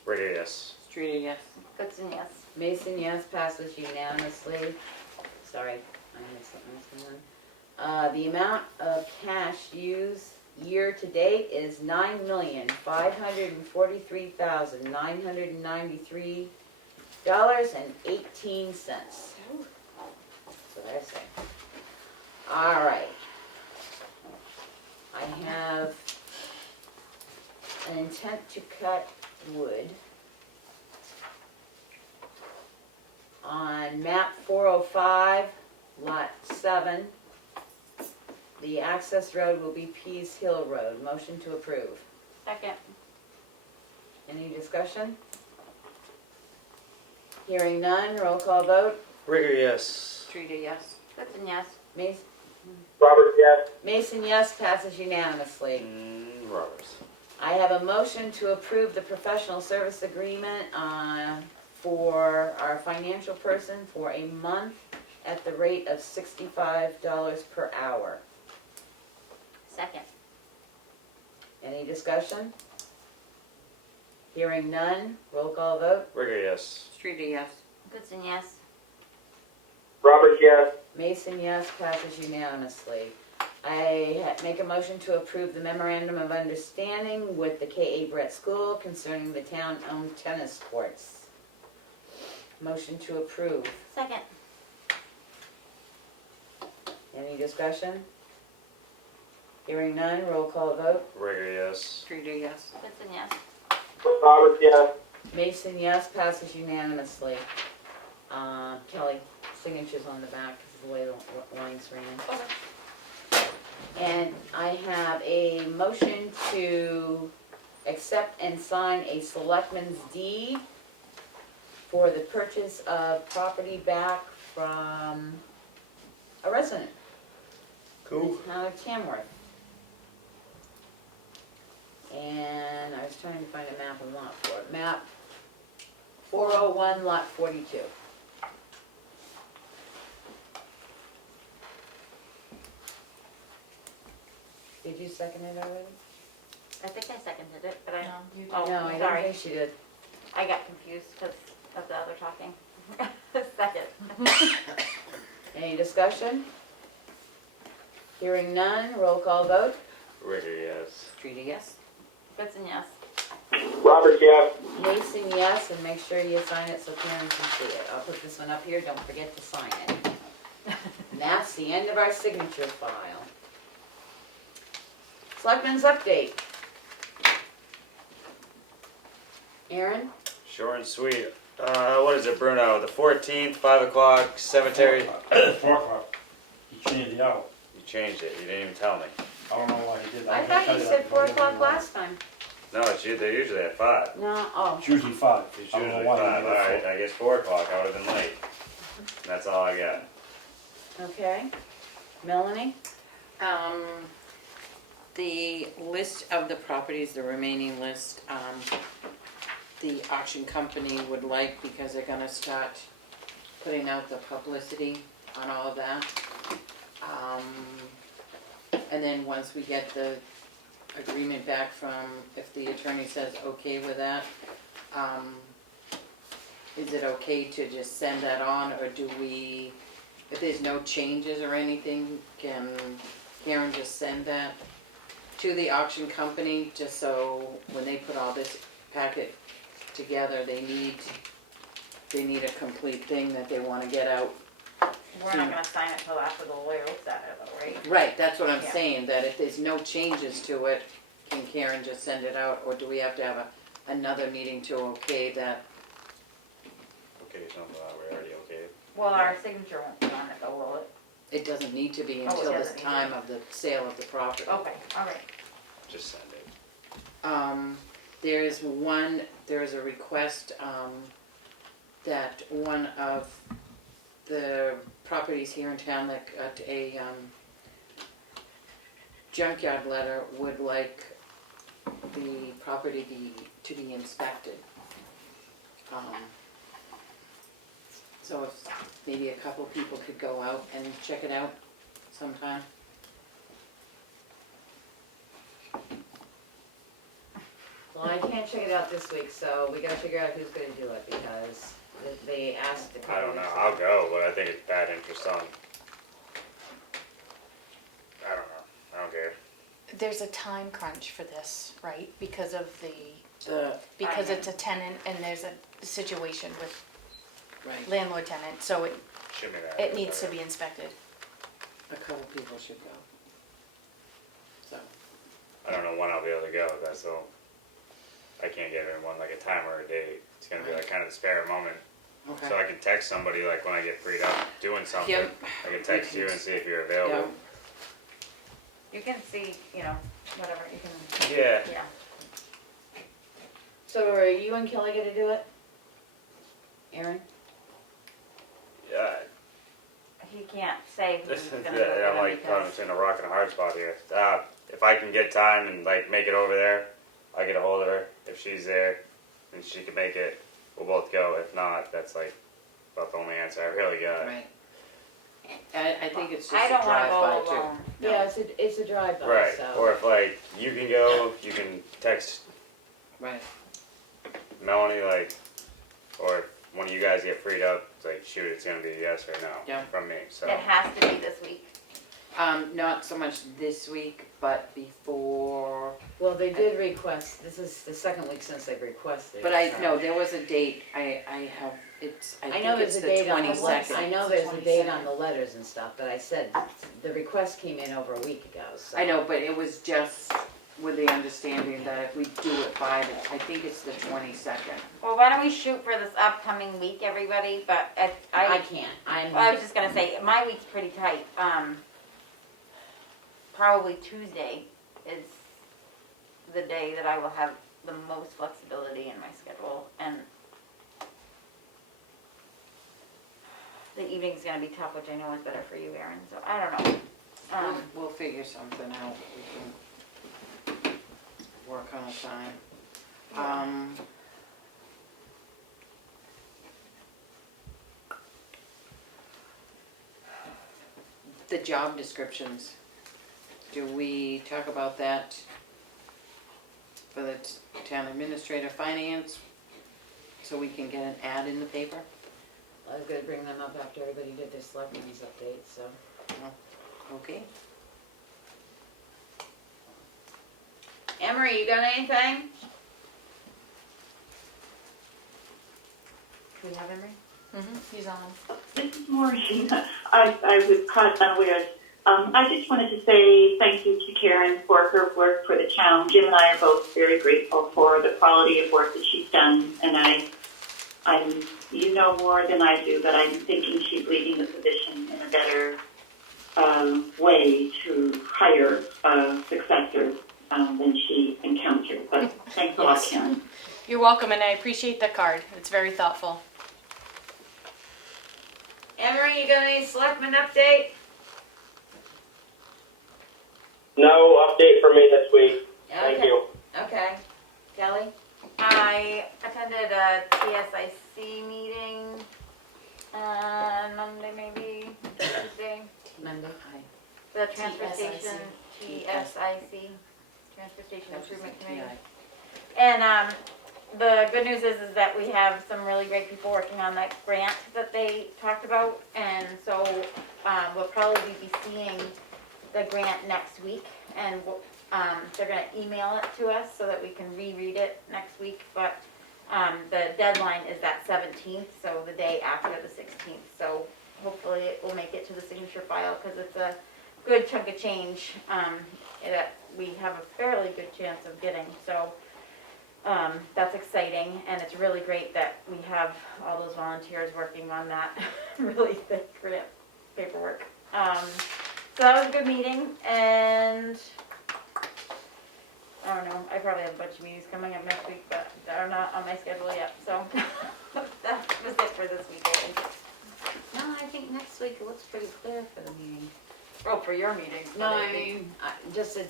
Rigger, yes. Streeter, yes. Woodson, yes. Mason, yes, passes unanimously. Sorry, I missed one. The amount of cash used year to date is $9,543,993.18. That's what I say. All right. I have an intent to cut wood on map 405, lot 7. The access road will be Pease Hill Road. Motion to approve. Second. Any discussion? Hearing none, roll call vote. Rigger, yes. Streeter, yes. Woodson, yes. Robert, yes. Mason, yes, passes unanimously. Roberts. I have a motion to approve the professional service agreement for our financial person for a month at the rate of $65 per hour. Second. Any discussion? Hearing none, roll call vote. Rigger, yes. Streeter, yes. Woodson, yes. yes. Mason, yes, passes unanimously. I make a motion to approve the memorandum of understanding with the K.A. Brett School concerning the town-owned tennis courts. Motion to approve. Second. Any discussion? Hearing none, roll call vote. Rigger, yes. Rita, yes. Hudson, yes. Roberts, yes. Mason, yes, passes unanimously. Kelly, signatures on the back, because of the way the lines ran. Okay. And I have a motion to accept and sign a selectman's deed for the purchase of property back from a resident. Cool. Out of Tamworth. And I was trying to find a map and lot for it. Map 401, lot 42. Did you second it already? I think I seconded it, but I, No, you oh, No, I don't sorry. think she did. I got confused because of the other talking. Second. Any discussion? Hearing none, roll call vote. Rigger, yes. Rita, yes. Hudson, yes. Roberts, yes. Mason, yes, and make sure you sign it so Karen can see it. I'll put this one up here, don't forget to sign it. And that's the end of our signature file. Selectmen's update. Aaron? Short and sweet. What is it, Bruno? The 14th, 5 o'clock, cemetery. 4 o'clock. He changed it out. You changed it. You didn't even tell me. I don't know why he did that. I was gonna thought tell you that said before 4 the o'clock other one. last time. No, they're usually at 5. No, oh, It's usually 5. It's I don't know usually why 5. he made it Alright, 4. I guess 4 o'clock. I would have been late. That's all I got. okay. Melanie? The list of the properties, the remaining list, the auction company would like, because they're gonna start putting out the publicity on all of that. And then once we get the agreement back from, if the attorney says okay with that, is it okay to just send that on, or do we, if there's no changes or anything, can Karen just send that to the auction company, just so when they put all this packet together, they need a complete thing that they wanna get out. We're not gonna sign it till after the lawyer looks at it though, right? Right, that's what I'm Yeah. saying, that if there's no changes to it, can Karen just send it out, or do we have to have another meeting to okay that? Okay, something we're already okay. Well, our signature won't be on it though, will it? It doesn't need to be Oh, it until this doesn't need time to. of the sale of the property. Okay, all right. Just send it. There's a request, that one of the properties here in town that got a, junkyard letter would like the property to be inspected. So if maybe a couple people could go out and check it out sometime. Well, I can't check it out this week, so we gotta figure out who's gonna do it, because they asked the. I don't know. I'll go, but I think it's bad interest on. I don't know. I don't care. There's a time crunch for this, right? Because of Because it's a tenant and there's a situation with right, landlord tenant, so Ship me that. it needs to be inspected. a couple people should go. So, I don't know when I'll be able to go. That's all. I can't get everyone like a time or a date. It's gonna be like kind of the spare moment. okay. So I can text somebody like when I get freed up doing something. Yep. I can text you and see if you're available. You can see, you know, whatever, you can, Yeah. yeah. So are you and Kelly gonna do it? Aaron? Yeah. He can't say who's This is gonna it. go I'm get him like kind of because, between a rock and a hard spot here. If I can get time and like make it over there, I get a hold of her. If she's there and she can make it, we'll both go. If not, that's like about the only answer I really got. Right. I think it's just I a don't wanna drive-by go too. alone. No. Yeah, it's a drive-by, Right. so. Or if like you can go, you can text Right, Melanie, like, or when you guys get freed up, it's like, shoot, it's gonna be a yes or no Yeah. from me, so. It has to be this week. Not so much this week, but before, Well, they did request, this is the second week since they've requested. but I, so- no, there was a date, I have, it's, I I know think there's it's a the date on the, 22nd. I know It's the there's a date 22nd. on the letters and stuff, but I said, the request came in over a week ago, so. I know, but it was just with the understanding that if we do it by the, I think it's the 22nd. Well, why don't we shoot for this upcoming week, everybody, but I can't, I was just gonna say, my week's pretty tight. Probably Tuesday is the day that I will have the most flexibility in my schedule, and the evening's gonna be tough, which I know is better for you, Erin, so I don't know. We'll figure something out, we can work on a time. The job descriptions, do we talk about that for the town administrator finance, so we can get an ad in the paper? I was gonna bring them up after everybody did their selectmen's update, so. Okay. Emery, you got anything? Do we have Emery? He's on. This is Maureen. I was caught unawares. I just wanted to say thank you to Karen for her work for the town. Jim and I are both very grateful for the quality of work that she's done, and I'm you know more than I do, but I'm thinking she's leading the position in a better way to hire a successor than she encountered. But thanks a lot, Yes. Karen. You're welcome, and I appreciate the card. It's very thoughtful. Emery, you got any selectmen update? No update for me this week. Thank Okay. you. Okay. Kelly? I attended a TSIC meeting on Monday, maybe, Tuesday. Monday. The transfer TSIC. station, TSIC, Transfer Station That was Improvement the Committee. TI. And the good news is that we have some really great people working on that grant that they talked about. And so we'll probably be seeing the grant next week. And they're going to email it to us so that we can reread it next week. But the deadline is that 17th, so the day after the 16th. So hopefully it will make it to the signature file because it's a good chunk of change that we have a fairly good chance of getting. So that's exciting, and it's really great that we have all those volunteers working on that really thick grant paperwork. So that was a good meeting, and I don't know, I probably have a bunch of meetings coming up next week, but they're not on my schedule yet, so that was it for this week, I think. No, I think next week it looks pretty clear for the meeting. Oh, for your meetings. No, but I think- mean, just the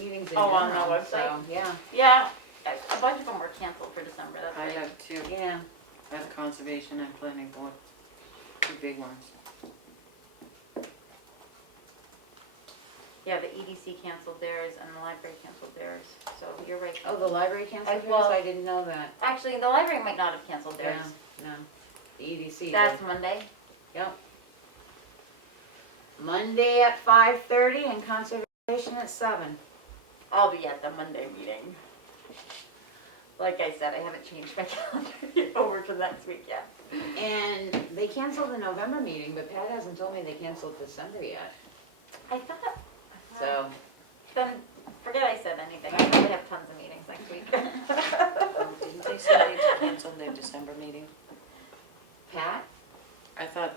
meetings in Oh, on the general, website? so, yeah. Yeah, a bunch of them were canceled for December, that's I right. have two, Yeah. I have conservation and planning board, two big ones. Yeah, the EDC canceled theirs and the library canceled theirs, so you're right. Oh, the library canceled Well- theirs? I didn't know that. Actually, the library might not have canceled Yeah, theirs. no. The EDC That's did. Monday. Yep. Monday at 5:30 and conservation at 7. I'll be at the Monday meeting. Like I said, I haven't changed my calendar over to next week yet. And they canceled the November meeting, but Pat hasn't told me they canceled December yet. I thought, So, then forget I said anything. I know they have tons of meetings next week. Didn't they say they canceled their December meeting? Pat? I thought,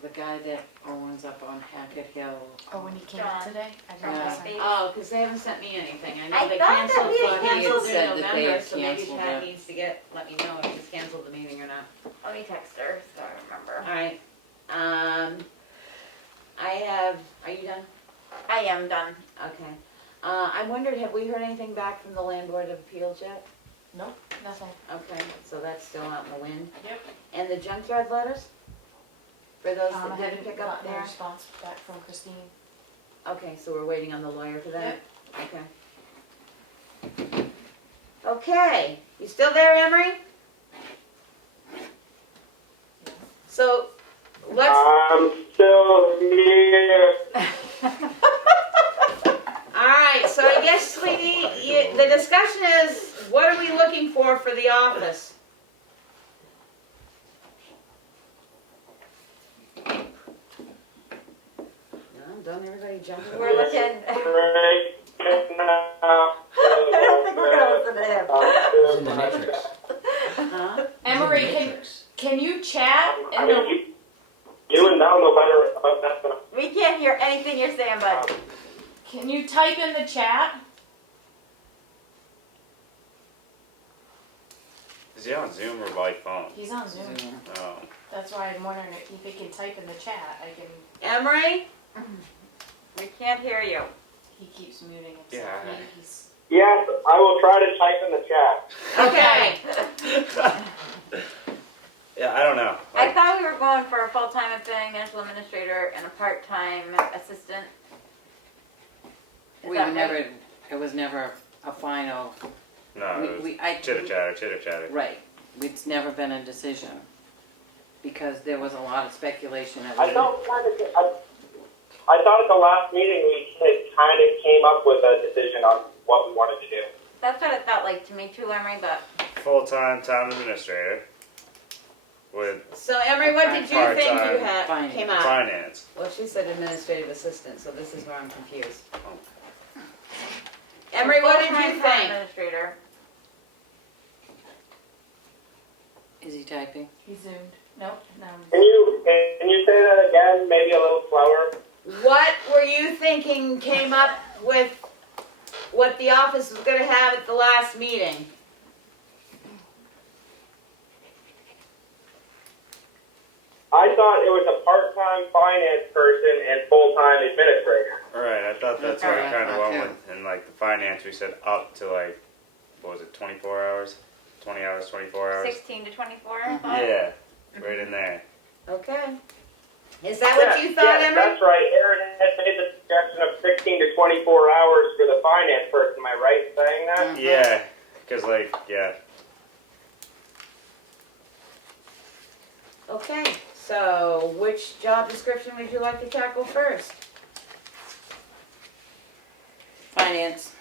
the guy that owns up on Hackett Hill. Oh, when he came John. in today? I From didn't Yeah. know. Space. Oh, because they haven't sent me anything. I know I they thought that canceled, we had but canceled canceled it. in Said that they November, had so maybe canceled Pat it. needs to let me know if he's canceled the meeting or not. Let me text her so I remember. All right. Are you done? I am done. Okay. I wondered, have we heard anything back from the Land Board of Appeals yet? Nope, nothing. Okay, so that's still out in the wind. Yep. And the junkyard letters? For those I that didn't haven't pick up gotten a there? response back from Christine. Okay, so we're waiting on the lawyer for that? Okay. Okay, you still there, Emery? So, let's, I'm still here. alright, so I guess, sweetie, the discussion is, what are we looking for the office? No, don't everybody jump in. We're looking, Right now. I don't think we're gonna listen to him. It's in the matrix. Huh? Emery, can you chat? I mean, you and Mel know better about that than We can't hear anything you're saying, bud. Can you type in the chat? Is he on Zoom or by phone? He's on Zoom. Oh. That's why I'm wondering if he can type in the chat. I can. Emery? We can't hear you. He keeps muting himself. Yeah. He's, Yes, I will try to type in the chat. Okay. Yeah, I don't know. I Like, thought we were going for a full-time financial administrator and a part-time assistant. Is We that never, right? it was never a final, no, it was I. chitter chatter. Right, it's never been a decision, because there was a lot of speculation. I thought at the last meeting we kind of came up with a decision on what we wanted to do. That's what it felt like to me too, Emery, but Full-time town administrator with So Emery, what did you think you Part-time had, finance. came out? finance. Well, she said administrative assistant, so this is where I'm confused. Emery, what did full-time you town think? administrator. Is he typing? he zoomed. Nope. No. Can you say that again, maybe a little slower? What were you thinking came up with what the office was gonna have at the last meeting? I thought it was a part-time finance person and full-time administrator. Right, I thought that's what I Alright, kind of okay. went with. And like the finance, we said up to like, what was it, 24 hours? 20 hours, 24 hours? 16 to 24, I thought. Yeah, right in there. Okay. Is that what you thought, yes, Emery? that's right. Aaron had made the suggestion of 16 to 24 hours for the finance person. Am I right in saying that? Yeah, because like, yeah. Okay, so which job description would you like to tackle first? Finance.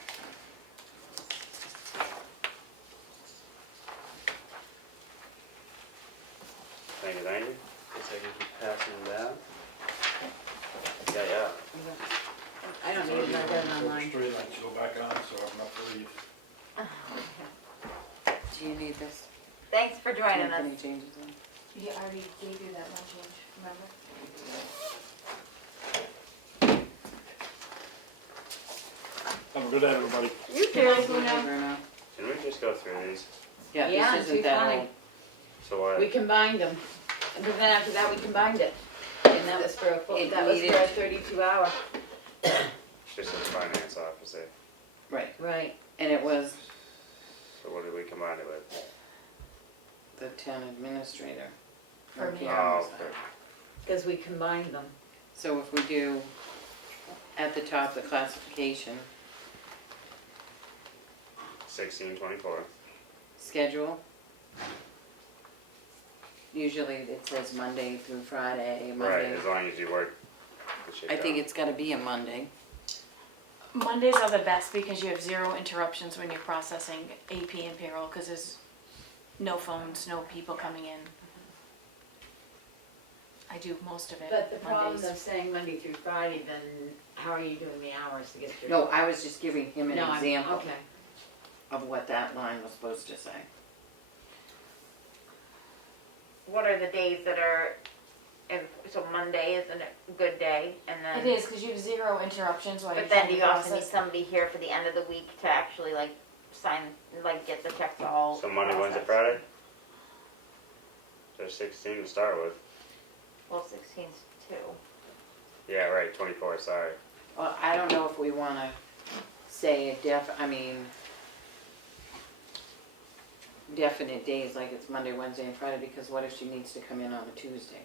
Thank you, thank you. Guess I can keep passing them down. Yeah. I don't need it, I got it online. Straight lights go back on, so I'm not to leave. Do you need this? Thanks for Do you joining make us. any changes in? He already gave you that one change. Remember? Have a good day, everybody. You Can I too. go now? Bruno? Can we just go through these? Yeah, Yeah, this isn't that 220. old. So what? We combined them, but then after that we combined it. And that was for a full, It that was needed- for a 32 hour. Just a finance officer. Right, Right. and it was So what did we combine it with? the town administrator. For me. Oh, okay. Because we combined them. So if we do at the top the classification, 1624. schedule. Usually it says Monday through Friday, Right, Monday. as long as you work the shit I think down. it's gotta be a Monday. Mondays are the best because you have 0 interruptions when you're processing AP and payroll because there's no phones, no people coming in. I do most of it But the problem Mondays. of saying Monday through Friday, then how are you doing the hours to get through? No, I was just giving him an No, I'm- example Okay. of what that line was supposed to say. What are the days that are, so Monday is a good day, and then. It is because you have 0 interruptions while you're But then trying do to you also need process. somebody here for the end of the week to actually like sign, like get the checks all. So Monday, Wednesday, processed? Friday? There's 16 to start with. Well, 16's 2. Yeah, right, 24, sorry. Well, I don't know if we wanna say definite days, like it's Monday, Wednesday, and Friday, because what if she needs to come in on a Tuesday?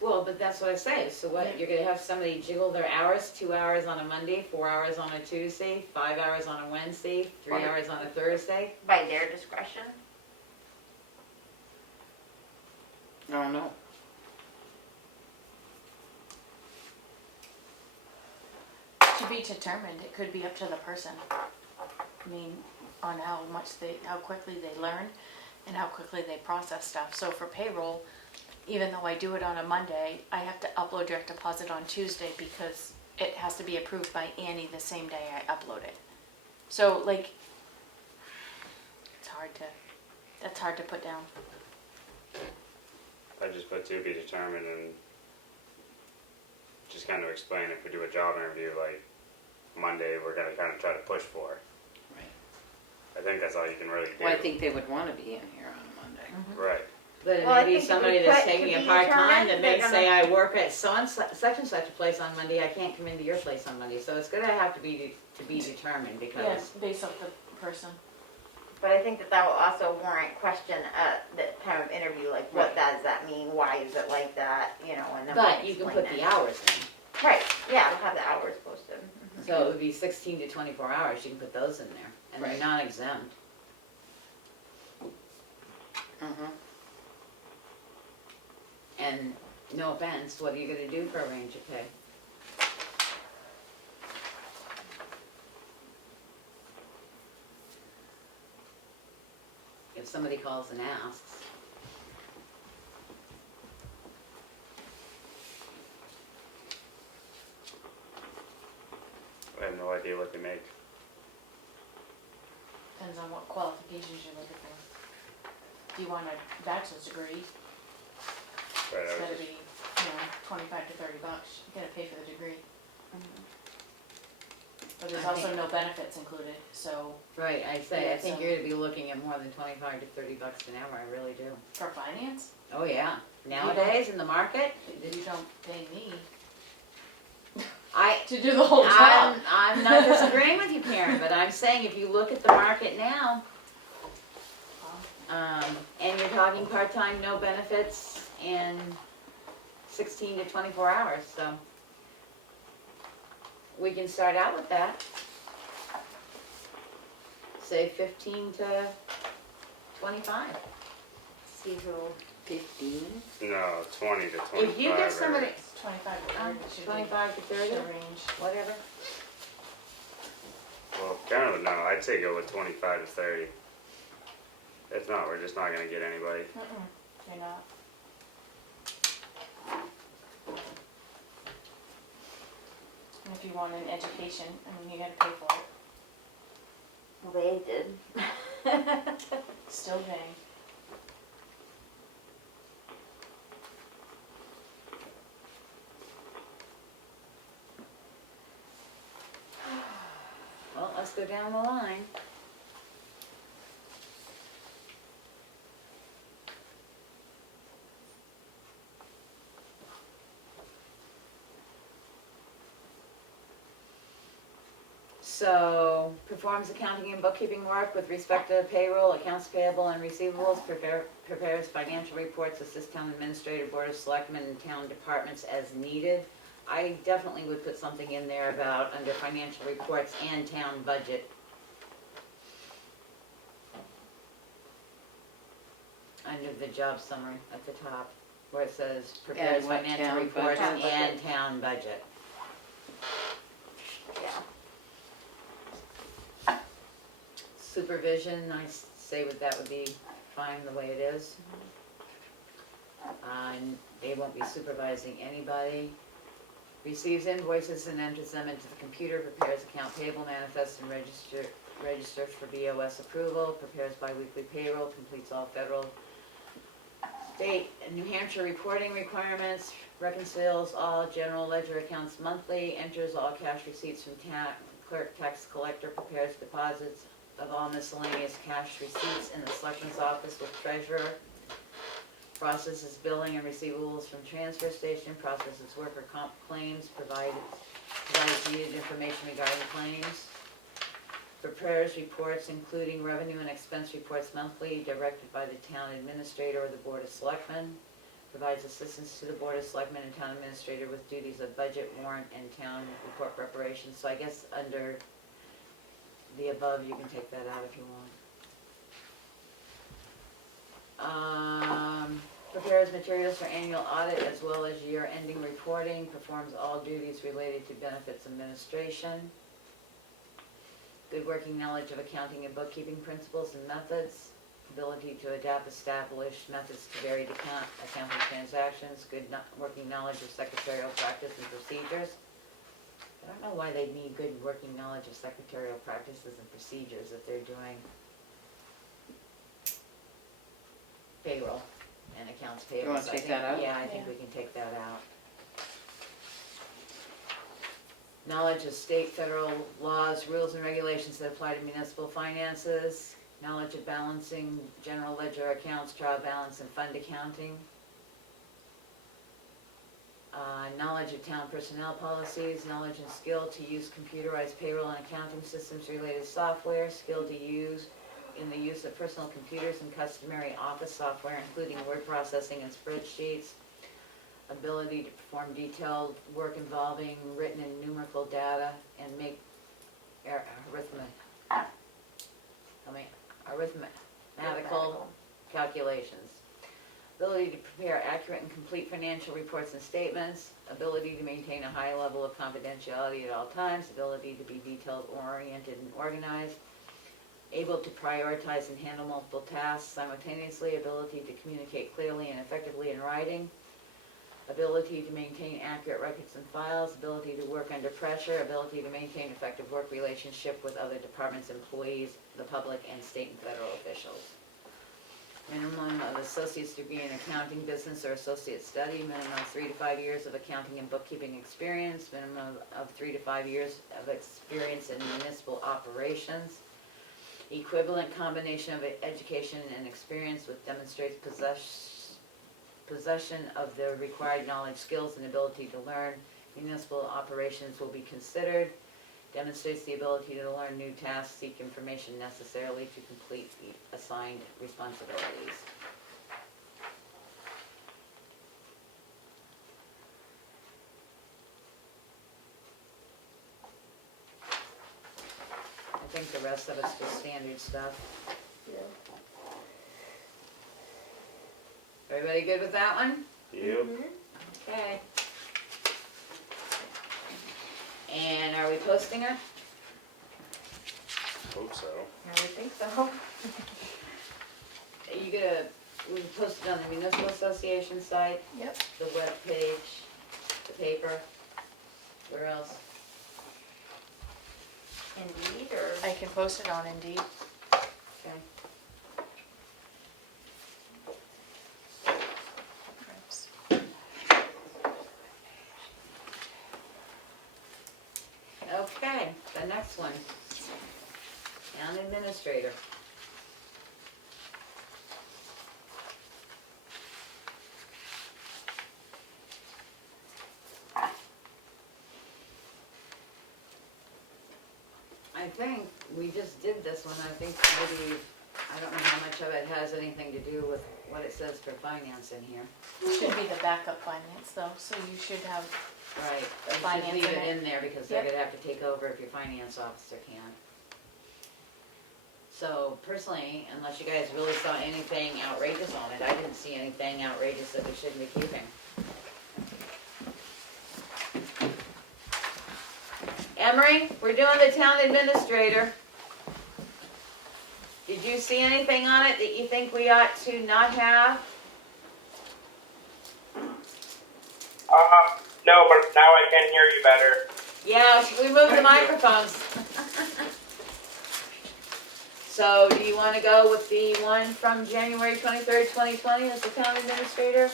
Well, but that's what I say. So what, you're gonna have somebody jiggle their hours, 2 hours on a Monday, 4 hours on a Tuesday, 5 hours on a Wednesday, 3 hours on a Thursday? By their discretion? I don't know. To be determined, it could be up to the person. I mean, on how quickly they learn and how quickly they process stuff. So for payroll, even though I do it on a Monday, I have to upload direct deposit on Tuesday because it has to be approved by Annie the same day I upload it. So like, that's hard to put down. I just put to be determined and just kind of explain if we do a job interview, like Monday, we're gonna kind of try to push for. Right. I think that's all you can really do. Well, I think they would want to be in here on Monday. Right. But it Well, I may be think if somebody we that's put to taking a be part-time determined, that may they're say, I work at such and such a place on Monday, I can't come into your place on Monday. So it's gonna have to be determined because. Yeah, based off the person. But I think that will also warrant question at the time of interview, like what does that mean? Why is it like that? You know, and then we But you can explain put the it. hours in. Right, yeah, we'll have the hours posted. So it would be 16 to 24 hours, you can put those in there, and they're Right. non-exempt. Mm-hmm. And no offense, what are you gonna do for a range of pay? If somebody calls and asks. I have no idea what they make. Depends on what qualifications you're looking for. If you want a bachelor's degree, Right, it's I was gotta just, be, 25 to $30. You gotta pay for the degree. But there's I also think- no benefits included, so Right, I say, I Yeah, think so- you're gonna be looking at more than 25 to 30 bucks an hour, I really do. for finance, Oh, yeah. Nowadays, in the market, you don't pay me I, to do the whole job. I'm not disagreeing with you, Karen, but I'm saying if you look at the market now, and you're talking part-time, no benefits, and 16 to 24 hours, so. We can start out with that. Say 15 to 25. See who, 15? no, 20 to 25. If you get somebody, It's 25 to 30, it should be 25 to 30, the range. whatever. Well, Karen would know. I'd say go with 25 to 30. If not, we're just not gonna get anybody. You're not. And if you want an education, you gotta pay for it. well, they did. Still paying. Well, let's go down the line. So, performs accounting and bookkeeping work with respect to payroll, accounts payable, and receivables, prepares financial reports, assists town administrator, board of selectmen, and town departments as needed. I definitely would put something in there about under financial reports and town budget. Under the job summary at the top, where it says prepares And what financial town reports budget? and town budget. Yeah. Supervision, I say that would be fine the way it is. And they won't be supervising anybody. Receives invoices and enters them into the computer, prepares account payable manifests and registers for BOS approval, prepares biweekly payroll, completes all federal, state, and New Hampshire reporting requirements, reconciles all general ledger accounts monthly, enters all cash receipts from clerk, tax collector, prepares deposits of all miscellaneous cash receipts in the selectman's office with treasurer, processes billing and receivables from transfer station, processes worker comp claims, provides needed information regarding claims, prepares reports including revenue and expense reports monthly directed by the town administrator or the board of selectmen, provides assistance to the board of selectmen and town administrator with duties of budget, warrant, and town report preparation. So I guess under the above, you can take that out if you want. prepares materials for annual audit as well as year-ending reporting, performs all duties related to benefits administration. Good working knowledge of accounting and bookkeeping principles and methods, ability to adapt established methods to varied accounting transactions, good working knowledge of secretarial practice and procedures. I don't know why they need good working knowledge of secretarial practices and procedures if they're doing payroll and accounts payable. You wanna So I take think- that out? Yeah, I think we can take that out. Knowledge of state, federal laws, rules, and regulations that apply to municipal finances. Knowledge of balancing general ledger accounts, trial balance, and fund accounting. Knowledge of town personnel policies, knowledge and skill to use computerized payroll and accounting systems related software, skill to use in the use of personal computers and customary office software, including word processing and spreadsheets. Ability to perform detailed work involving written and numerical data and make arithmetical calculations. Ability to prepare accurate and complete financial reports and statements. Ability to maintain a high level of confidentiality at all times. Ability to be detailed oriented and organized. Able to prioritize and handle multiple tasks simultaneously. Ability to communicate clearly and effectively in writing. Ability to maintain accurate records and files, ability to work under pressure, ability to maintain effective work relationship with other departments, employees, the public, and state and federal officials. Minimum of associate's degree in accounting, business, or associate study, minimum of 3 to 5 years of accounting and bookkeeping experience, minimum of 3 to 5 years of experience in municipal operations, equivalent combination of education and experience which demonstrates possession of the required knowledge, skills, and ability to learn. Municipal operations will be considered. Demonstrates the ability to learn new tasks, seek information necessarily to complete the assigned responsibilities. I think the rest of it's just standard stuff. Everybody good with that one? Yep. Okay. And are we posting it? Hope so. I would think so. Are you gonna, we post it on the municipal association site, Yep. the web page, the paper, where else? Indeed, or? I can post it on Indeed. Okay. Okay, the next one. Town administrator. I think we just did this one. I think maybe, I don't know how much of it has anything to do with what it says for finance in here. It should be the backup finance though, so you should have, Right, The you finance should leave in it it. in there because they're Yep. gonna have to take over if your finance officer can't. So personally, unless you guys really saw anything outrageous on it, I didn't see anything outrageous that we shouldn't be keeping. Emery, we're doing the town administrator. Did you see anything on it that you think we ought to not have? No, but now I can hear you better. Yeah, should we move the microphones? So, do you want to go with the one from January 23rd, 2020 as the town administrator?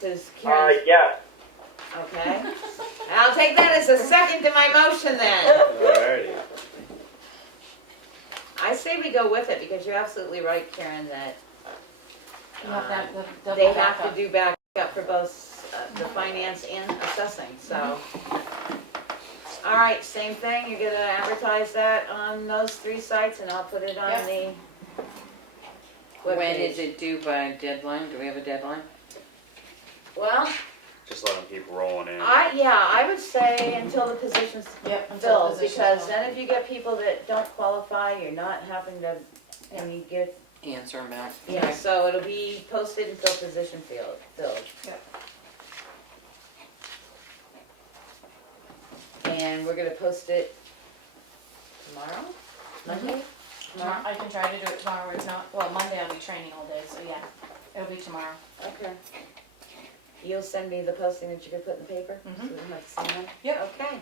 Because Karen, Yes. okay. I'll take that as a second to my motion then. Alrighty. I say we go with it because you're absolutely right, Karen, that you have to have the double they have backup. to do backup for both the finance and assessing, so. All right, same thing, you're gonna advertise that on those 3 sites and I'll put it on Yep. the When webpage. is it due by a deadline? Do we have a deadline? Well, Just let them keep rolling in. I would say until the position's Yep, until the filled, position's because filled. then if you get people that don't qualify, you're not having to, and you get answer about. Yeah, so it'll be posted until position filled. Yep. And we're gonna post it tomorrow, Monday? Tomorrow, I can try to do it tomorrow, or it's not, well, Monday I'll be training all day, so yeah, it'll be tomorrow. Okay. You'll send me the posting that you're gonna put in the paper? Mhm. So we don't have to sign it? Yep. Okay.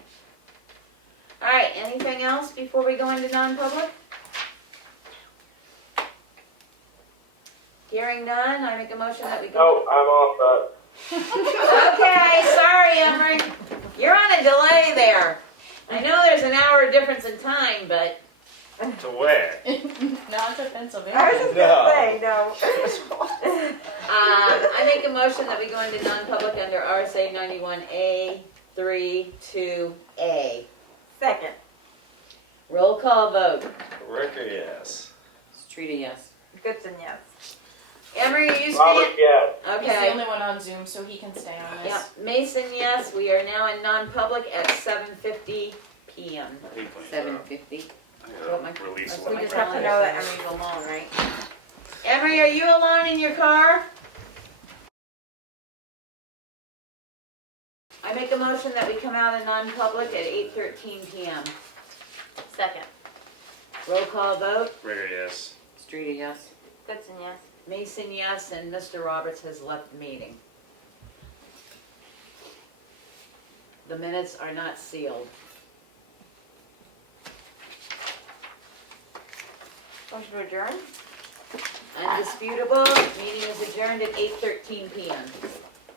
All right, anything else before we go into non-public? Hearing none, I make a motion that we go. No, I'm all set. Okay, sorry, Emery. You're on a delay there. I know there's an hour difference in time, but, To where? Not to I was Pennsylvania. just gonna say, no. I make a motion that we go into non-public under RSA 91A 3-2A. Second. Roll call vote. Ricker, yes. Streeter, yes. Goodson, yes. Emery, you Robert, stand? yes. He's the Okay. only one on Zoom, so he can stay on this. Yep, Mason, yes. We are now in non-public at 7:50 PM. 7:50. Release We We one. just have to know that Emery's alone, right? Emery, are you alone in your car? I make a motion that we come out of non-public at 8:13 PM. Second. Roll call vote. Ricker, yes. Streeter, yes. Goodson, yes. Mason, yes, and Mr. Roberts has left the meeting. The minutes are not sealed. Motion to adjourn? Undisputable, meeting is adjourned at 8:13 PM.